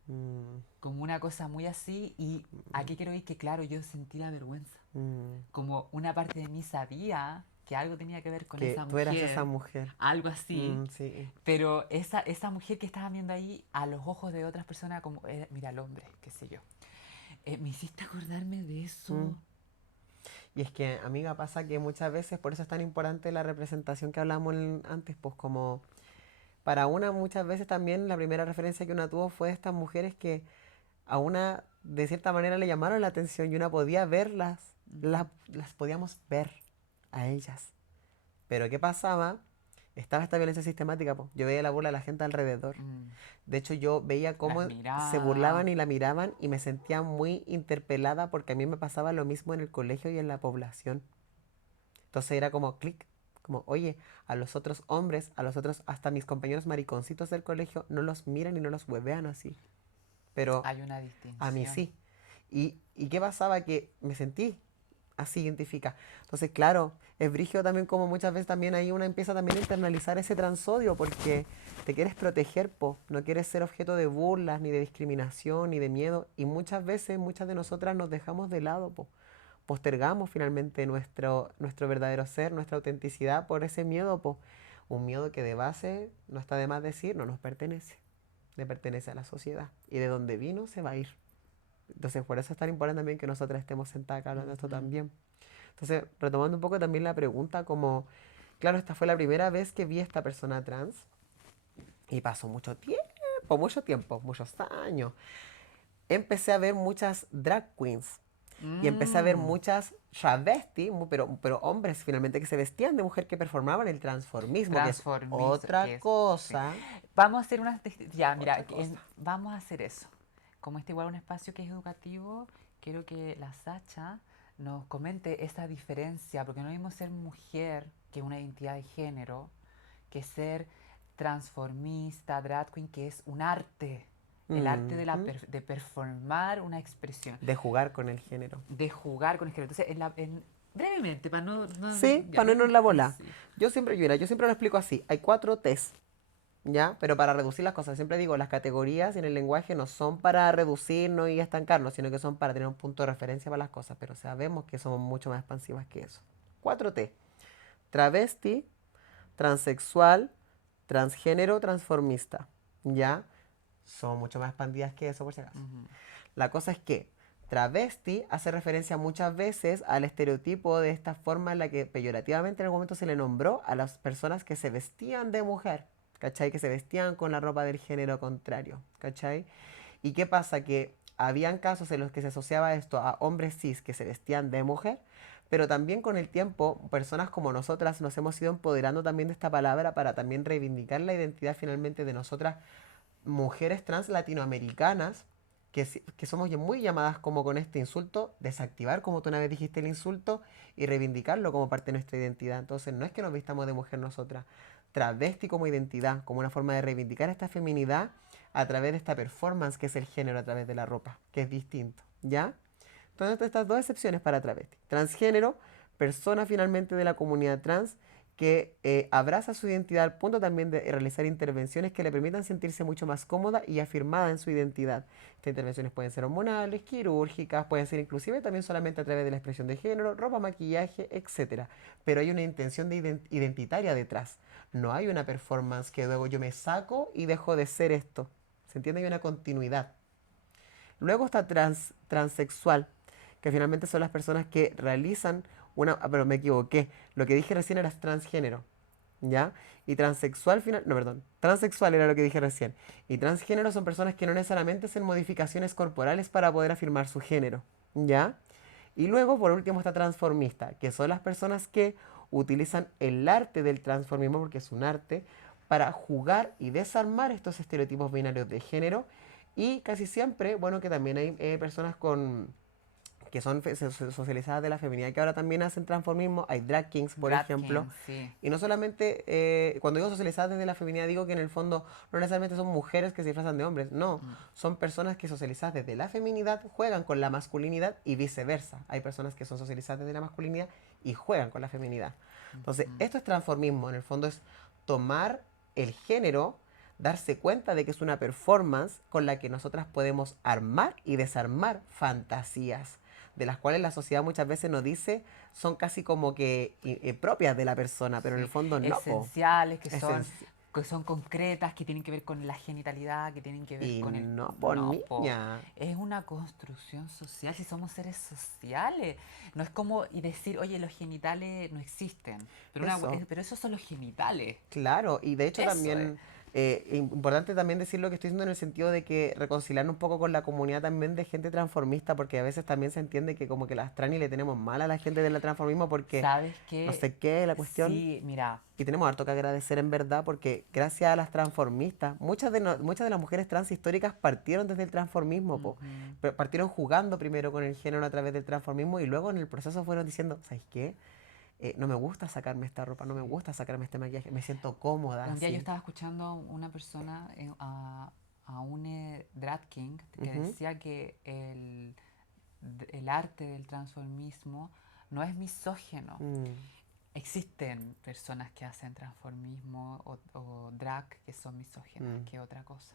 mm, Como una cosa muy así, y aquí quiero ir que, claro, yo sentí la vergüenza. mm. Como una parte de mí sabía que algo tenía que ver con Que esa tú eras esa mujer, mujer. algo así, Sí. pero esa mujer que estaba viendo ahí a los ojos de otras personas, como, mira el hombre, qué sé yo. Me hiciste acordarme de Mm. eso. Y es que, amiga, pasa que muchas veces, por eso es tan importante la representación que hablamos antes, pues como para una muchas veces también la primera referencia que una tuvo fue de estas mujeres que a una de cierta manera le llamaron la atención y una podía verlas, Ujú. las podíamos ver a ellas. Pero ¿qué pasaba? Estaba esta violencia sistemática, pues. Yo veía la burla de la gente alrededor. Mm. De hecho, yo veía Las cómo se miradas. burlaban y la miraban y me sentía muy interpelada porque a mí me pasaba lo mismo en el colegio y en la población. Entonces era como clic. Como, oye, a los otros hombres, a los otros, hasta mis compañeros mariconcitos del colegio, no los miran y no los huevean así. Pero Hay una a mí distinción. sí. ¿Y qué pasaba? Que me sentí así identifica. Entonces, claro, es brígido también como muchas veces también ahí una empieza también a internalizar ese transodio porque te quieres proteger, po, no quieres ser objeto de burlas, ni de discriminación, ni de miedo. Y muchas veces, muchas de nosotras nos dejamos de lado, po. Postergamos finalmente nuestro verdadero ser, nuestra autenticidad por ese miedo, po. Un miedo que de base, no está de más decir, no nos pertenece. Le pertenece a la sociedad. Y de donde vino se va a ir. Entonces, por eso es tan importante también que nosotras estemos sentadas acá hablando de esto Ujú. también. Entonces, retomando un poco también la pregunta, como, claro, esta fue la primera vez que vi a esta persona trans y pasó mucho tiempo, muchos años. Empecé a ver muchas drag queens y empecé a ver Mm, muchas travestis, pero hombres finalmente que se vestían de mujer que performaban el transformismo, que es transformismo, otra que es, sí. cosa, Vamos a hacer una, ya, mira, otra cosa. vamos a hacer eso. Como este igual un espacio que es educativo, quiero que la Sacha nos comente esa diferencia, porque no es lo mismo ser mujer, que es una identidad de género, que ser transformista, drag queen, que es un arte. El arte de, Ujú. de performar una expresión, De jugar con el género. de jugar con el género. Entonces, brevemente, para Sí, ya, para no irnos en la bola. sí. Yo siempre lo explico así. Hay 4 T's. ¿Ya? Pero para reducir las cosas, siempre digo, las categorías en el lenguaje no son para reducirnos y estancarnos, sino que son para tener un punto de referencia para las cosas, pero sabemos que somos mucho más expansivas que eso. 4T: travesti, transexual, transgénero, transformista. ¿Ya? Son mucho más expandidas que eso, por si acaso. Ujú. La cosa es que travesti hace referencia muchas veces al estereotipo de esta forma en la que peyorativamente en algún momento se le nombró a las personas que se vestían de mujer, ¿cachai? Que se vestían con la ropa del género contrario, ¿cachai? ¿Y qué pasa? Que habían casos en los que se asociaba esto a hombres cis que se vestían de mujer, pero también con el tiempo personas como nosotras nos hemos ido empoderando también de esta palabra para también reivindicar la identidad finalmente de nosotras mujeres trans latinoamericanas que somos muy llamadas como con este insulto, desactivar, como tú una vez dijiste, el insulto y reivindicarlo como parte de nuestra identidad. Entonces no es que nos vistamos de mujer nosotras, travesti como identidad, como una forma de reivindicar esta feminidad a través de esta performance que es el género a través de la ropa, que es distinto, ¿ya? Entonces estas 2 excepciones para travesti. Transgénero, persona finalmente de la comunidad trans que abraza su identidad al punto también de realizar intervenciones que le permitan sentirse mucho más cómoda y afirmada en su identidad. Estas intervenciones pueden ser hormonales, quirúrgicas, pueden ser inclusive también solamente a través de la expresión de género, ropa, maquillaje, etcétera. Pero hay una intención de identitaria detrás. No hay una performance que luego yo me saco y dejo de ser esto. ¿Se entiende? Hay una continuidad. Luego está transexual, que finalmente son las personas que realizan una... Ah, pero me equivoqué. Lo que dije recién era transgénero, ¿ya? Y transexual, no, perdón. Transexual era lo que dije recién. Y transgénero son personas que no necesariamente hacen modificaciones corporales para poder afirmar su género, ¿ya? Y luego, por último, está transformista, que son las personas que utilizan el arte del transformismo, porque es un arte, para jugar y desarmar estos estereotipos binarios de género. Y casi siempre, bueno, que también hay personas que son socializadas de la feminidad que ahora también hacen transformismo. Hay drag kings, por Drag ejemplo. King, sí. Y no solamente, cuando digo socializadas desde la feminidad, digo que en el fondo no necesariamente son mujeres que se disfrazan de hombres. No, Mm. son personas que socializadas desde la feminidad juegan con la masculinidad y viceversa. Hay personas que son socializadas desde la masculinidad y juegan con la feminidad. Entonces, Ujú. esto es transformismo. En el fondo es tomar el género, darse cuenta de que es una performance con la que nosotras podemos armar y desarmar fantasías, de las cuales la sociedad muchas veces nos dice son casi como que propias de la persona, pero en el Sí, fondo no, po. esenciales, Esencia. que son concretas, que tienen que ver con la genitalidad, que tienen que ver Y con el... no, por No, po. niña. Es una construcción social, si somos seres sociales. No es como y decir, oye, los genitales no existen, pero, Eso. pero esos son los genitales. Claro, y de hecho Eso es. también importante también decir lo que estoy diciendo en el sentido de que reconciliar un poco con la comunidad también de gente transformista, porque a veces también se entiende que como que las trans le tenemos mal a la gente del transformismo porque ¿Sabes no qué? sé qué la cuestión. Sí, mira. Y tenemos harto que agradecer en verdad porque gracias a las transformistas, muchas de las mujeres trans históricas partieron desde el transformismo, po. Ujú. Partieron jugando primero con el género a través del transformismo y luego en el proceso fueron diciendo, ¿sabes qué? no me gusta sacarme esta ropa, no me Sí. gusta sacarme este maquillaje, me siento cómoda Un día yo así. estaba escuchando a una persona, a un drag king, que Ujú. decía que el arte del transformismo no es misógeno. Mm, Existen personas que hacen transformismo o drag que son misógenas, mm, que otra cosa.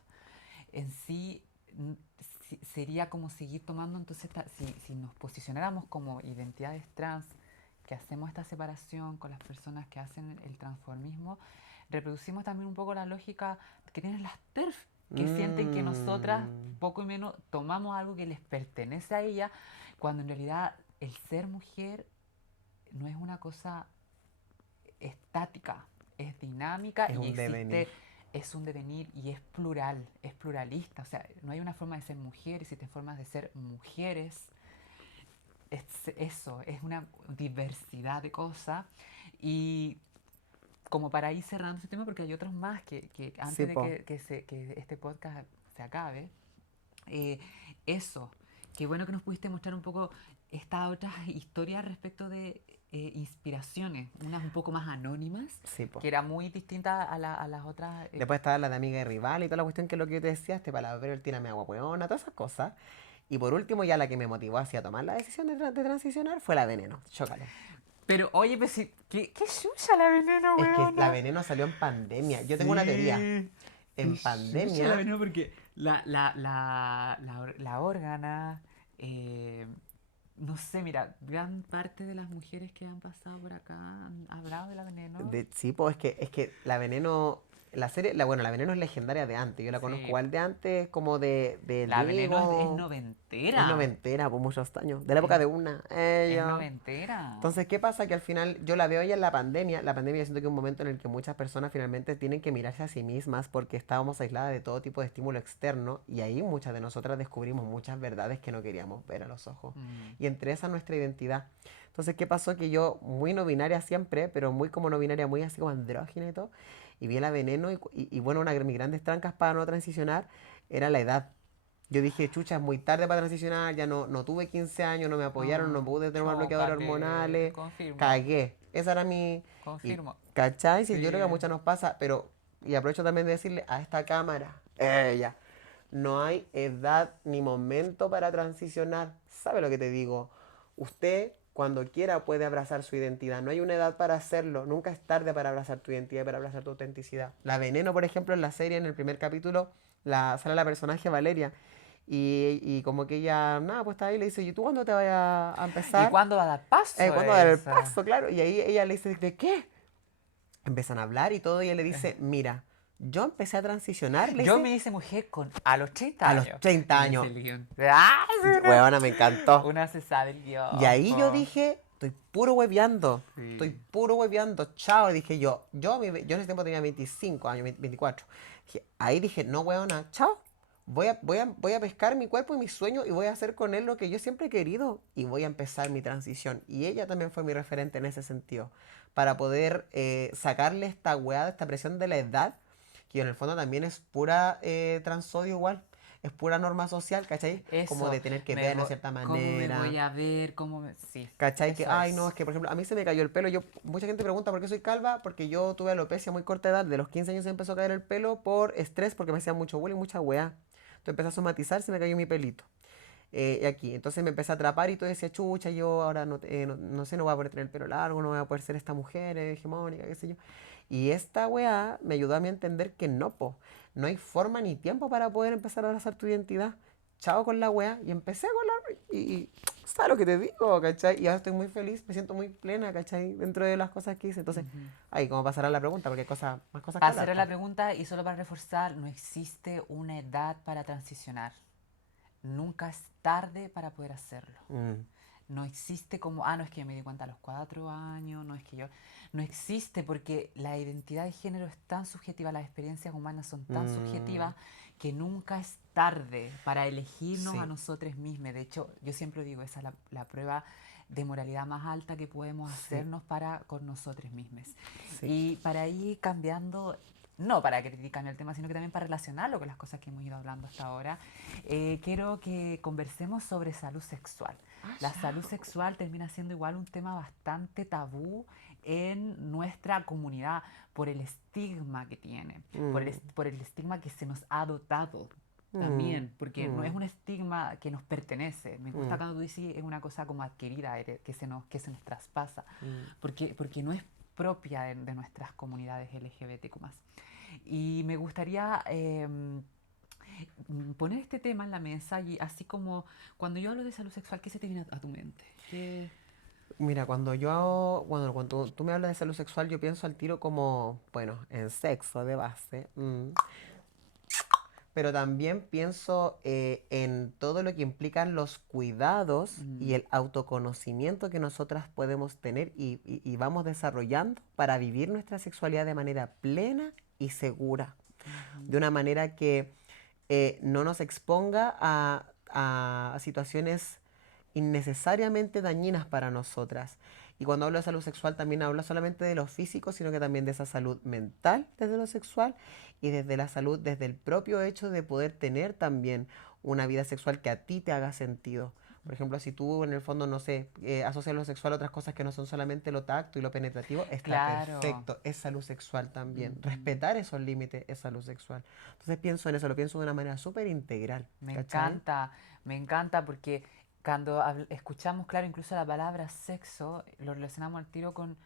En sí, sería como seguir tomando, entonces, si nos posicionáramos como identidades trans, que hacemos esta separación con las personas que hacen el transformismo, reproducimos también un poco la lógica que tienen las TERF, que sienten que nosotras, mm. poco y menos, tomamos algo que les pertenece a ella, cuando en realidad el ser mujer no es una cosa estática, es dinámica Es y un devenir. existe, es un devenir y es plural, es pluralista. O sea, no hay una forma de ser mujer, existen formas de ser mujeres. Es eso, es una diversidad de cosas. Y como para ir cerrando ese tema, porque hay otros más que Sí, antes de po. que este podcast se acabe, eh, eso, qué bueno que nos pudiste mostrar un poco estas otras historias respecto de inspiraciones, unas un poco más anónimas, Sí, po. que era muy distinta a las otras. Después estaba la de amiga y rival y toda la cuestión que es lo que yo te decía, este palabra, el tírame agua hueona, todas esas cosas. Y por último, ya la que me motivó hacia tomar la decisión de transicionar fue la veneno. Chócalo. Pero oye, pues sí, ¿qué chucha la veneno, Es que la weona? veneno salió en pandemia. Yo tengo una teoría. Sí, qué En chucha la pandemia, veneno, porque la órgana, eh, no sé, mira, gran parte de las mujeres que han pasado por acá han hablado de la veneno. sí, pues es que la veneno, la serie, bueno, la veneno es legendaria de antes. Yo la conozco Sí, igual de antes, como de la veneno es Diego. Es noventera. noventera, por muchos años. De la época Es, de una. es Ella. noventera. Entonces, ¿qué pasa? Que al final yo la veo ella en la pandemia. La pandemia yo siento que es un momento en el que muchas personas finalmente tienen que mirarse a sí mismas porque estábamos aisladas de todo tipo de estímulo externo y ahí muchas de nosotras descubrimos muchas verdades que no queríamos ver a los ojos. Mm, Y entre esas nuestra identidad. Entonces, ¿qué pasó? Que yo, muy no binaria siempre, pero muy como no binaria, muy así como andrógina y todo, y vi la veneno y bueno, una de mis grandes trancas para no transicionar era la edad. Yo dije, chucha, es muy tarde para transicionar, ya no tuve 15 años, no me apoyaron, no pude tener más bloqueadores chócate, hormonales, confirmo, cagué. Esa era mi... Y, confirmo. ¿cachai? Sí, yo creo que a Sí. muchas nos pasa, pero... Y aprovecho también de decirle a esta cámara, ella, no hay edad ni momento para transicionar. ¿Sabe lo que te digo? Usted, cuando quiera, puede abrazar su identidad. No hay una edad para hacerlo. Nunca es tarde para abrazar tu identidad y para abrazar tu autenticidad. La Veneno, por ejemplo, en la serie, en el primer capítulo, sale la personaje Valeria. Y como que ella, nada, pues está ahí y le dice, ¿y tú cuándo te vas a ¿Y empezar? cuándo va a dar paso ¿Cuándo va a dar el esa? paso? Claro. Y ahí ella le dice, ¿de qué? Empiezan a hablar y todo, y él le dice, mira, yo empecé a transicionar, le Yo dice, me hice mujer a los 30 a los años. 30 Y me años. salí ¡Ah! Huevona, me encantó. Una se sabe el Y guión, ahí yo po. dije, estoy puro hueveando. Estoy Sí. puro hueveando. Chao, dije yo. Yo en ese tiempo tenía 25 años, 24. Ahí dije, no, huevona, chao. Voy a pescar mi cuerpo y mi sueño y voy a hacer con él lo que yo siempre he querido. Y voy a empezar mi transición. Y ella también fue mi referente en ese sentido. Para poder sacarle esta weá, esta presión de la edad, que en el fondo también es pura transodio igual. Es pura norma social, ¿cachai? Como Eso, de tener que ver de cierta ¿cómo me manera. voy a ver? Sí, ¿Cachai? Que, eso ay, no, es es. que, por ejemplo, a mí se me cayó el pelo. Mucha gente pregunta por qué soy calva, porque yo tuve alopecia a muy corta edad. De los 15 años se me empezó a caer el pelo por estrés, porque me hacían mucho bullying, mucha weá. Entonces empecé a somatizar, se me cayó mi pelito. Y aquí, entonces me empecé a atrapar y todo decía, chucha, yo ahora no sé, no voy a poder tener el pelo largo, no voy a poder ser esta mujer hegemónica, qué sé yo. Y esta weá me ayudó a mí a entender que no, po. No hay forma ni tiempo para poder empezar a abrazar tu identidad. Chao con la weá. Y empecé con la... Y ¿sabes lo que te digo, cachai? Y ahora estoy muy feliz, me siento muy plena, cachai, dentro de las cosas que hice. Entonces, Ujú. ahí como pasará la pregunta, porque hay cosas, más cosas que Para hablar, cerrar la po. pregunta y solo para reforzar, no existe una edad para transicionar. Nunca es tarde para poder hacerlo. Mm, No existe como, no es que yo me di cuenta a los 4 años, no es que yo... No existe porque la identidad de género es tan subjetiva, las experiencias humanas son tan mm, subjetivas que nunca es tarde para elegirnos a sí, nosotros mismos. De hecho, yo siempre digo, esa es la prueba de moralidad más alta que podemos sí, hacernos para con nosotros mismos. sí. Y para ir cambiando, no para criticar el tema, sino que también para relacionarlo con las cosas que hemos ido hablando hasta ahora, quiero que conversemos sobre salud sexual. Ah, La ya. salud sexual termina siendo igual un tema bastante tabú en nuestra comunidad por el estigma que tiene, Mm, por el estigma que se nos ha dotado mm, también, porque no es mm, un estigma que nos pertenece. Me gusta mm, cuando tú dices es una cosa como adquirida, que se nos traspasa, mm. porque no es propia de nuestras comunidades LGBTQ+. Y me gustaría poner este tema en la mesa y así como cuando yo hablo de salud sexual, ¿qué se te viene a tu mente? ¿Qué? Mira, cuando tú me hablas de salud sexual, yo pienso al tiro como, bueno, en sexo de base. Pero también pienso en todo lo que implican los cuidados y Mm, el autoconocimiento que nosotras podemos tener y vamos desarrollando para vivir nuestra sexualidad de manera plena y segura, ujú, de una manera que no nos exponga a situaciones innecesariamente dañinas para nosotras. Y cuando hablo de salud sexual también hablo solamente de lo físico, sino que también de esa salud mental desde lo sexual y desde la salud, desde el propio hecho de poder tener también una vida sexual que a ti te haga sentido. Por ejemplo, si tú en el fondo, no sé, asocias lo sexual a otras cosas que no son solamente lo tacto y lo penetrativo, está claro. perfecto, es salud sexual también. Ujú. Respetar esos límites es salud sexual. Entonces pienso en eso, lo pienso de una manera súper integral, ¿cachai? Me encanta porque cuando escuchamos, claro, incluso la palabra sexo, lo relacionamos al tiro con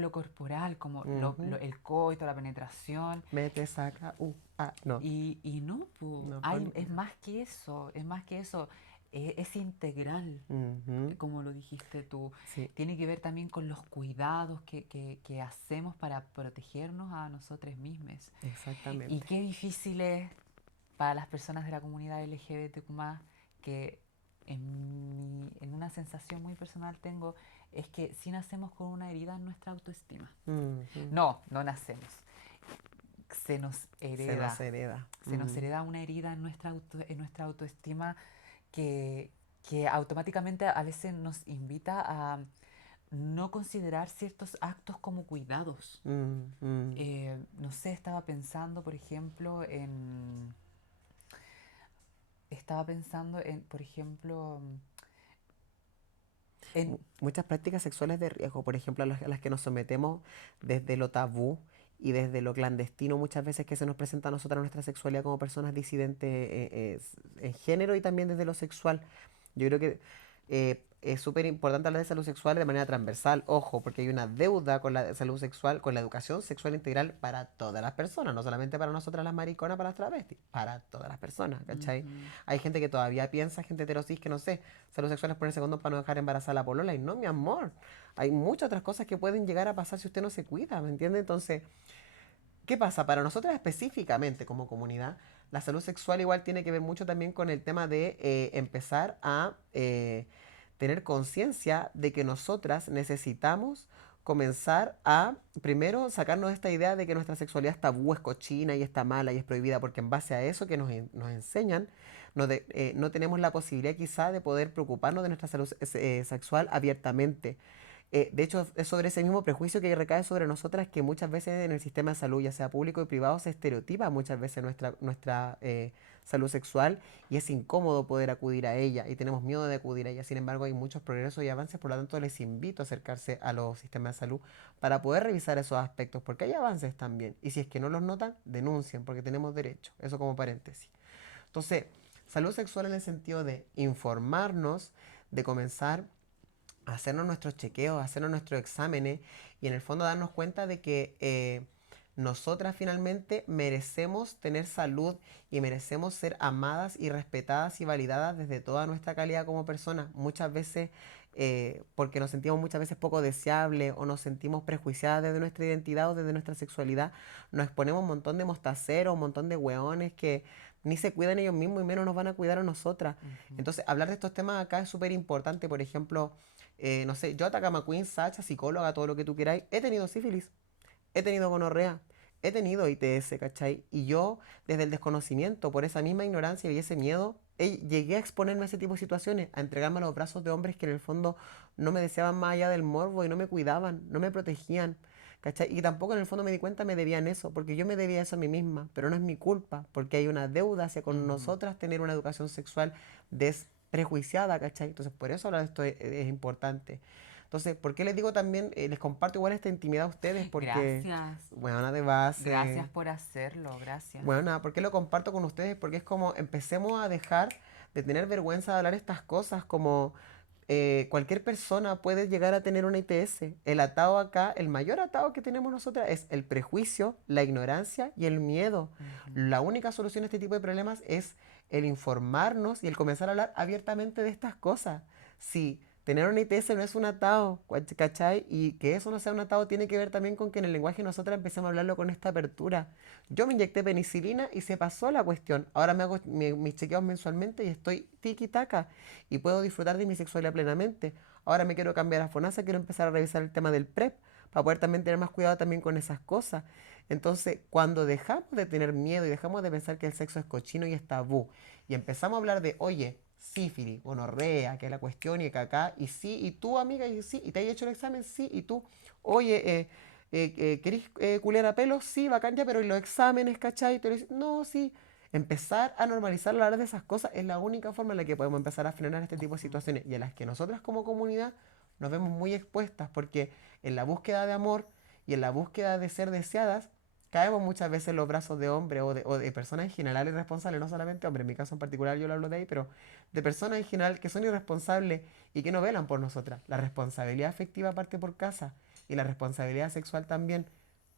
lo corporal, como Ujú. el coito, la penetración. Mete, saca, no, Y no, pu, no, hay, es Paulina. más que eso, es más que eso, es integral, Ujú. como lo dijiste tú. Sí, Tiene que ver también con los cuidados que hacemos para protegernos a nosotros mismos. Y exactamente. qué difícil es para las personas de la comunidad LGBTQ+, que en una sensación muy personal tengo, es que si nacemos con una herida en nuestra autoestima. Ujú. No, no nacemos. Se nos Se nos hereda. hereda. Se nos hereda una herida en nuestra autoestima que, que automáticamente a veces nos invita a no considerar ciertos actos como cuidados. Mm. No sé, estaba pensando en, por ejemplo, en, Muchas prácticas sexuales de riesgo, por ejemplo, a las que nos sometemos desde lo tabú y desde lo clandestino, muchas veces que se nos presenta a nosotros nuestra sexualidad como personas disidentes en género y también desde lo sexual. Yo creo que es súper importante hablar de salud sexual de manera transversal, ojo, porque hay una deuda con la salud sexual, con la educación sexual integral para todas las personas, no solamente para nosotras las mariconas, para las travestis, para todas las personas, ¿cachai? ujú, Hay gente que todavía piensa, gente heterosis, que no sé, salud sexual es ponerse condón para no dejar embarazada a la polola, y no, mi amor, hay muchas otras cosas que pueden llegar a pasar si usted no se cuida, ¿me entiende? Entonces, ¿qué pasa? Para nosotras específicamente como comunidad, la salud sexual igual tiene que ver mucho también con el tema de empezar a tener conciencia de que nosotras necesitamos comenzar a, primero, sacarnos esta idea de que nuestra sexualidad es tabú, es cochina y está mala y es prohibida, porque en base a eso que nos enseñan, no tenemos la posibilidad quizá de poder preocuparnos de nuestra salud sexual abiertamente. De hecho, es sobre ese mismo prejuicio que recae sobre nosotras que muchas veces en el sistema de salud, ya sea público y privado, se estereotipa muchas veces nuestra salud sexual y es incómodo poder acudir a ella y tenemos miedo de acudir a ella. Sin embargo, hay muchos progresos y avances, por lo tanto, les invito a acercarse a los sistemas de salud para poder revisar esos aspectos, porque hay avances también. Y si es que no los notan, denuncien, porque tenemos derecho. Eso como paréntesis. Entonces, salud sexual en el sentido de informarnos, de comenzar hacernos nuestros chequeos, hacernos nuestros exámenes y en el fondo darnos cuenta de que nosotras finalmente merecemos tener salud y merecemos ser amadas y respetadas y validadas desde toda nuestra calidad como personas. Muchas veces, porque nos sentimos muchas veces poco deseables o nos sentimos prejuiciadas desde nuestra identidad o desde nuestra sexualidad, nos exponemos a un montón de mostaceros, un montón de hueones que ni se cuidan ellos mismos y menos nos van a cuidar a nosotras. ujú. Entonces, hablar de estos temas acá es súper importante. Por ejemplo, no sé, yo, Atacama Queen, Sacha, psicóloga, todo lo que tú queráis, he tenido sífilis, he tenido gonorrea, he tenido ITS, ¿cachai? Y yo, desde el desconocimiento, por esa misma ignorancia y ese miedo, llegué a exponerme a ese tipo de situaciones, a entregarme a los brazos de hombres que en el fondo no me deseaban más allá del morbo y no me cuidaban, no me protegían, ¿cachai? Y tampoco en el fondo me di cuenta me debían eso, porque yo me debía eso a mí misma, pero no es mi culpa, porque hay una deuda hacia con Ujú. nosotras tener una educación sexual desprejuiciada, ¿cachai? Entonces por eso ahora esto es importante. Entonces, ¿por qué les digo también, les comparto igual esta intimidad a ustedes? Porque, Gracias. bueno, nada de Gracias base. por hacerlo, gracias. Bueno, nada, ¿por qué lo comparto con ustedes? Porque es como empecemos a dejar de tener vergüenza de hablar estas cosas, como cualquier persona puede llegar a tener una ITS. El atado acá, el mayor atado que tenemos nosotras es el prejuicio, la ignorancia y el miedo. Ujú. La única solución a este tipo de problemas es el informarnos y el comenzar a hablar abiertamente de estas cosas. Si tener una ITS no es un atado, ¿cachai? Y que eso no sea un atado tiene que ver también con que en el lenguaje nosotras empecemos a hablarlo con esta apertura. Yo me inyecté penicilina y se pasó la cuestión. Ahora me hago mis chequeos mensualmente y estoy tiki-taka y puedo disfrutar de mi sexualidad plenamente. Ahora me quiero cambiar a FONASA, quiero empezar a revisar el tema del PrEP para poder también tener más cuidado también con esas cosas. Entonces, cuando dejamos de tener miedo y dejamos de pensar que el sexo es cochino y es tabú y empezamos a hablar de, oye, sífilis, gonorrea, que es la cuestión y que acá, y sí, y tú, amiga, y sí, y te has hecho el examen, sí, y tú, oye, ¿querés culiar a pelo? Sí, bacán ya, pero ¿y los exámenes, cachai? Te lo dice, no, sí. Empezar a normalizar hablar de esas cosas es la única forma en la que podemos empezar a frenar este tipo de Ujú. situaciones y en las que nosotras como comunidad nos vemos muy expuestas porque en la búsqueda de amor y en la búsqueda de ser deseadas caemos muchas veces en los brazos de hombres o de personas en general irresponsables, no solamente hombres, en mi caso en particular yo lo hablo de ahí, pero de personas en general que son irresponsables y que no velan por nosotras. La responsabilidad afectiva parte por casa y la responsabilidad sexual también.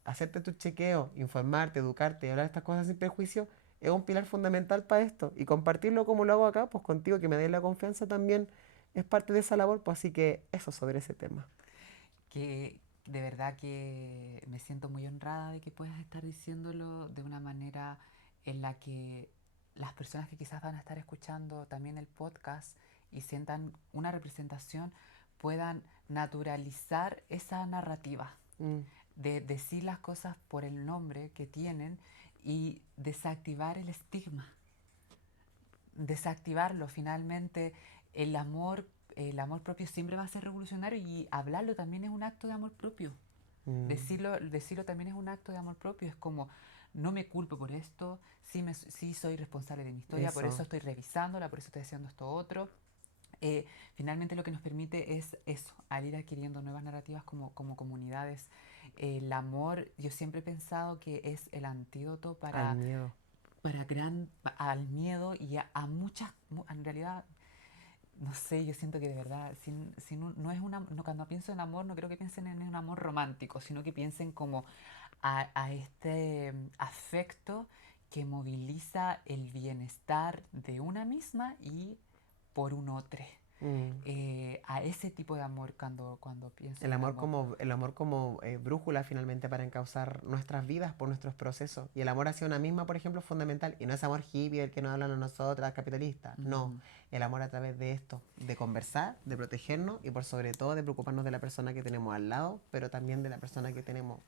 Hacerte tu chequeo, informarte, educarte y hablar de estas cosas sin prejuicio es un pilar fundamental para esto. Y compartirlo como lo hago acá, pues contigo que me des la confianza también es parte de esa labor, pues así que eso sobre ese tema. Que de verdad que me siento muy honrada de que puedas estar diciéndolo de una manera en la que las personas que quizás van a estar escuchando también el podcast y sientan una representación puedan naturalizar esa narrativa Mm, de decir las cosas por el nombre que tienen y desactivar el estigma, desactivarlo. Finalmente, el amor propio siempre va a ser revolucionario y hablarlo también es un acto de amor propio. mm, Decirlo también es un acto de amor propio. Es como, no me culpo por esto, sí soy responsable de mi historia, por eso eso. estoy revisándola, por eso estoy haciendo esto otro. Finalmente lo que nos permite es eso, al ir adquiriendo nuevas narrativas como comunidades. El amor, yo siempre he pensado que es el antídoto Al miedo. al miedo y a muchas, en realidad, no sé, yo siento que de verdad, no es cuando pienso en amor, no creo que piensen en un amor romántico, sino que piensen como a este afecto que moviliza el bienestar de una misma y por un otro. Mm. A ese tipo de amor cuando pienso en amor. El amor como brújula finalmente para encauzar nuestras vidas por nuestros procesos. Y el amor hacia una misma, por ejemplo, es fundamental. Y no es amor hippie del que nos hablan a nosotras, capitalista. No, Ujú. el amor a través de esto, de conversar, de protegernos y por sobre todo de preocuparnos de la persona que tenemos al lado, pero también de la persona que tenemos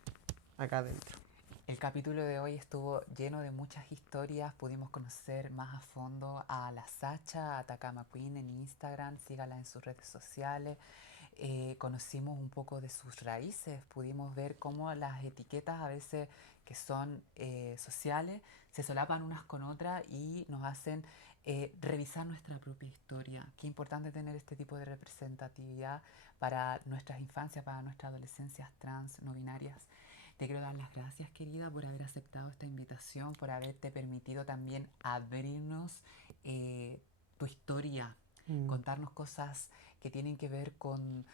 acá adentro. El capítulo de hoy estuvo lleno de muchas historias, pudimos conocer más a fondo a la Sacha, a Takama Queen en Instagram, sígala en sus redes sociales, conocimos un poco de sus raíces, pudimos ver cómo las etiquetas a veces que son sociales se solapan unas con otras y nos hacen revisar nuestra propia historia. Qué importante tener este tipo de representatividad para nuestras infancias, para nuestras adolescencias trans, no binarias. Te quiero dar las gracias, querida, por haber aceptado esta invitación, por haberte permitido también abrirnos tu historia, Mm. contarnos cosas que tienen que ver con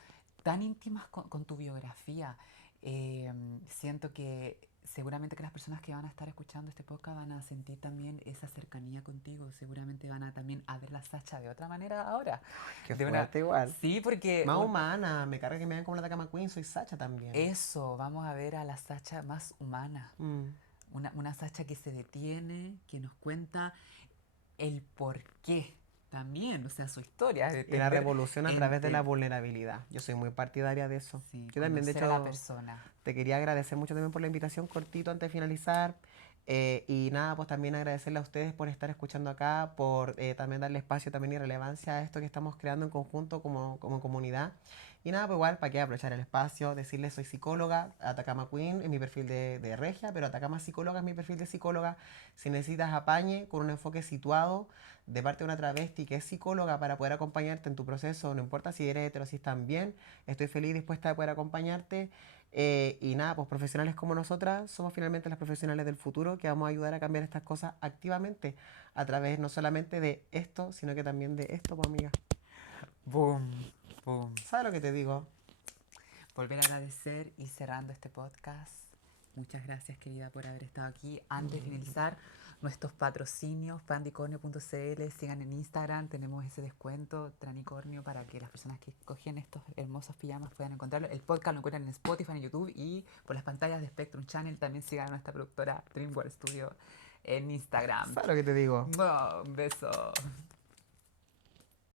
tan íntimas con tu biografía. Eh, Siento que seguramente que las personas que van a estar escuchando este podcast van a sentir también esa cercanía contigo. Seguramente van a también a ver la Sacha de otra manera ahora. Qué De una, fuerte igual. sí, porque Más humana, me carga que me vean como la Takama Queen, soy Sacha también. eso, vamos a ver a la Sacha más humana. Mm. Una Sacha que se detiene, que nos cuenta el por qué también, o sea, su historia, de Y la entender, revolución a través de la vulnerabilidad. Yo soy muy partidaria de eso. sí, Yo también, de conocer a la hecho, persona. te quería agradecer mucho también por la invitación, cortito antes de finalizar. Y nada, pues también agradecerle a ustedes por estar escuchando acá, por también darle espacio también y relevancia a esto que estamos creando en conjunto como comunidad. Y nada, pues igual, ¿para qué aprovechar el espacio? Decirles, soy psicóloga, Atacama Queen es mi perfil de regia, pero Atacama Psicóloga es mi perfil de psicóloga. Si necesitas apañe con un enfoque situado de parte de una travesti que es psicóloga para poder acompañarte en tu proceso, no importa si eres hetero, si estás bien, estoy feliz y dispuesta de poder acompañarte. Y nada, pues profesionales como nosotras somos finalmente las profesionales del futuro que vamos a ayudar a cambiar estas cosas activamente a través no solamente de esto, sino que también de esto, pues amiga. Boom, boom. ¿Sabes lo que te digo? Volver a agradecer y cerrando este podcast. Muchas gracias, querida, por haber estado aquí. Antes de finalizar, nuestros patrocinios, pandicornio.cl, sigan en Instagram, tenemos ese descuento, Tranicornio, para que las personas que escogen estos hermosos pijamas puedan encontrarlo. El podcast lo encuentran en Spotify, en YouTube y por las pantallas de Spectrum Channel. También sigan a nuestra productora DreamWorld Studio en Instagram. ¿Sabes lo que te digo? Un beso.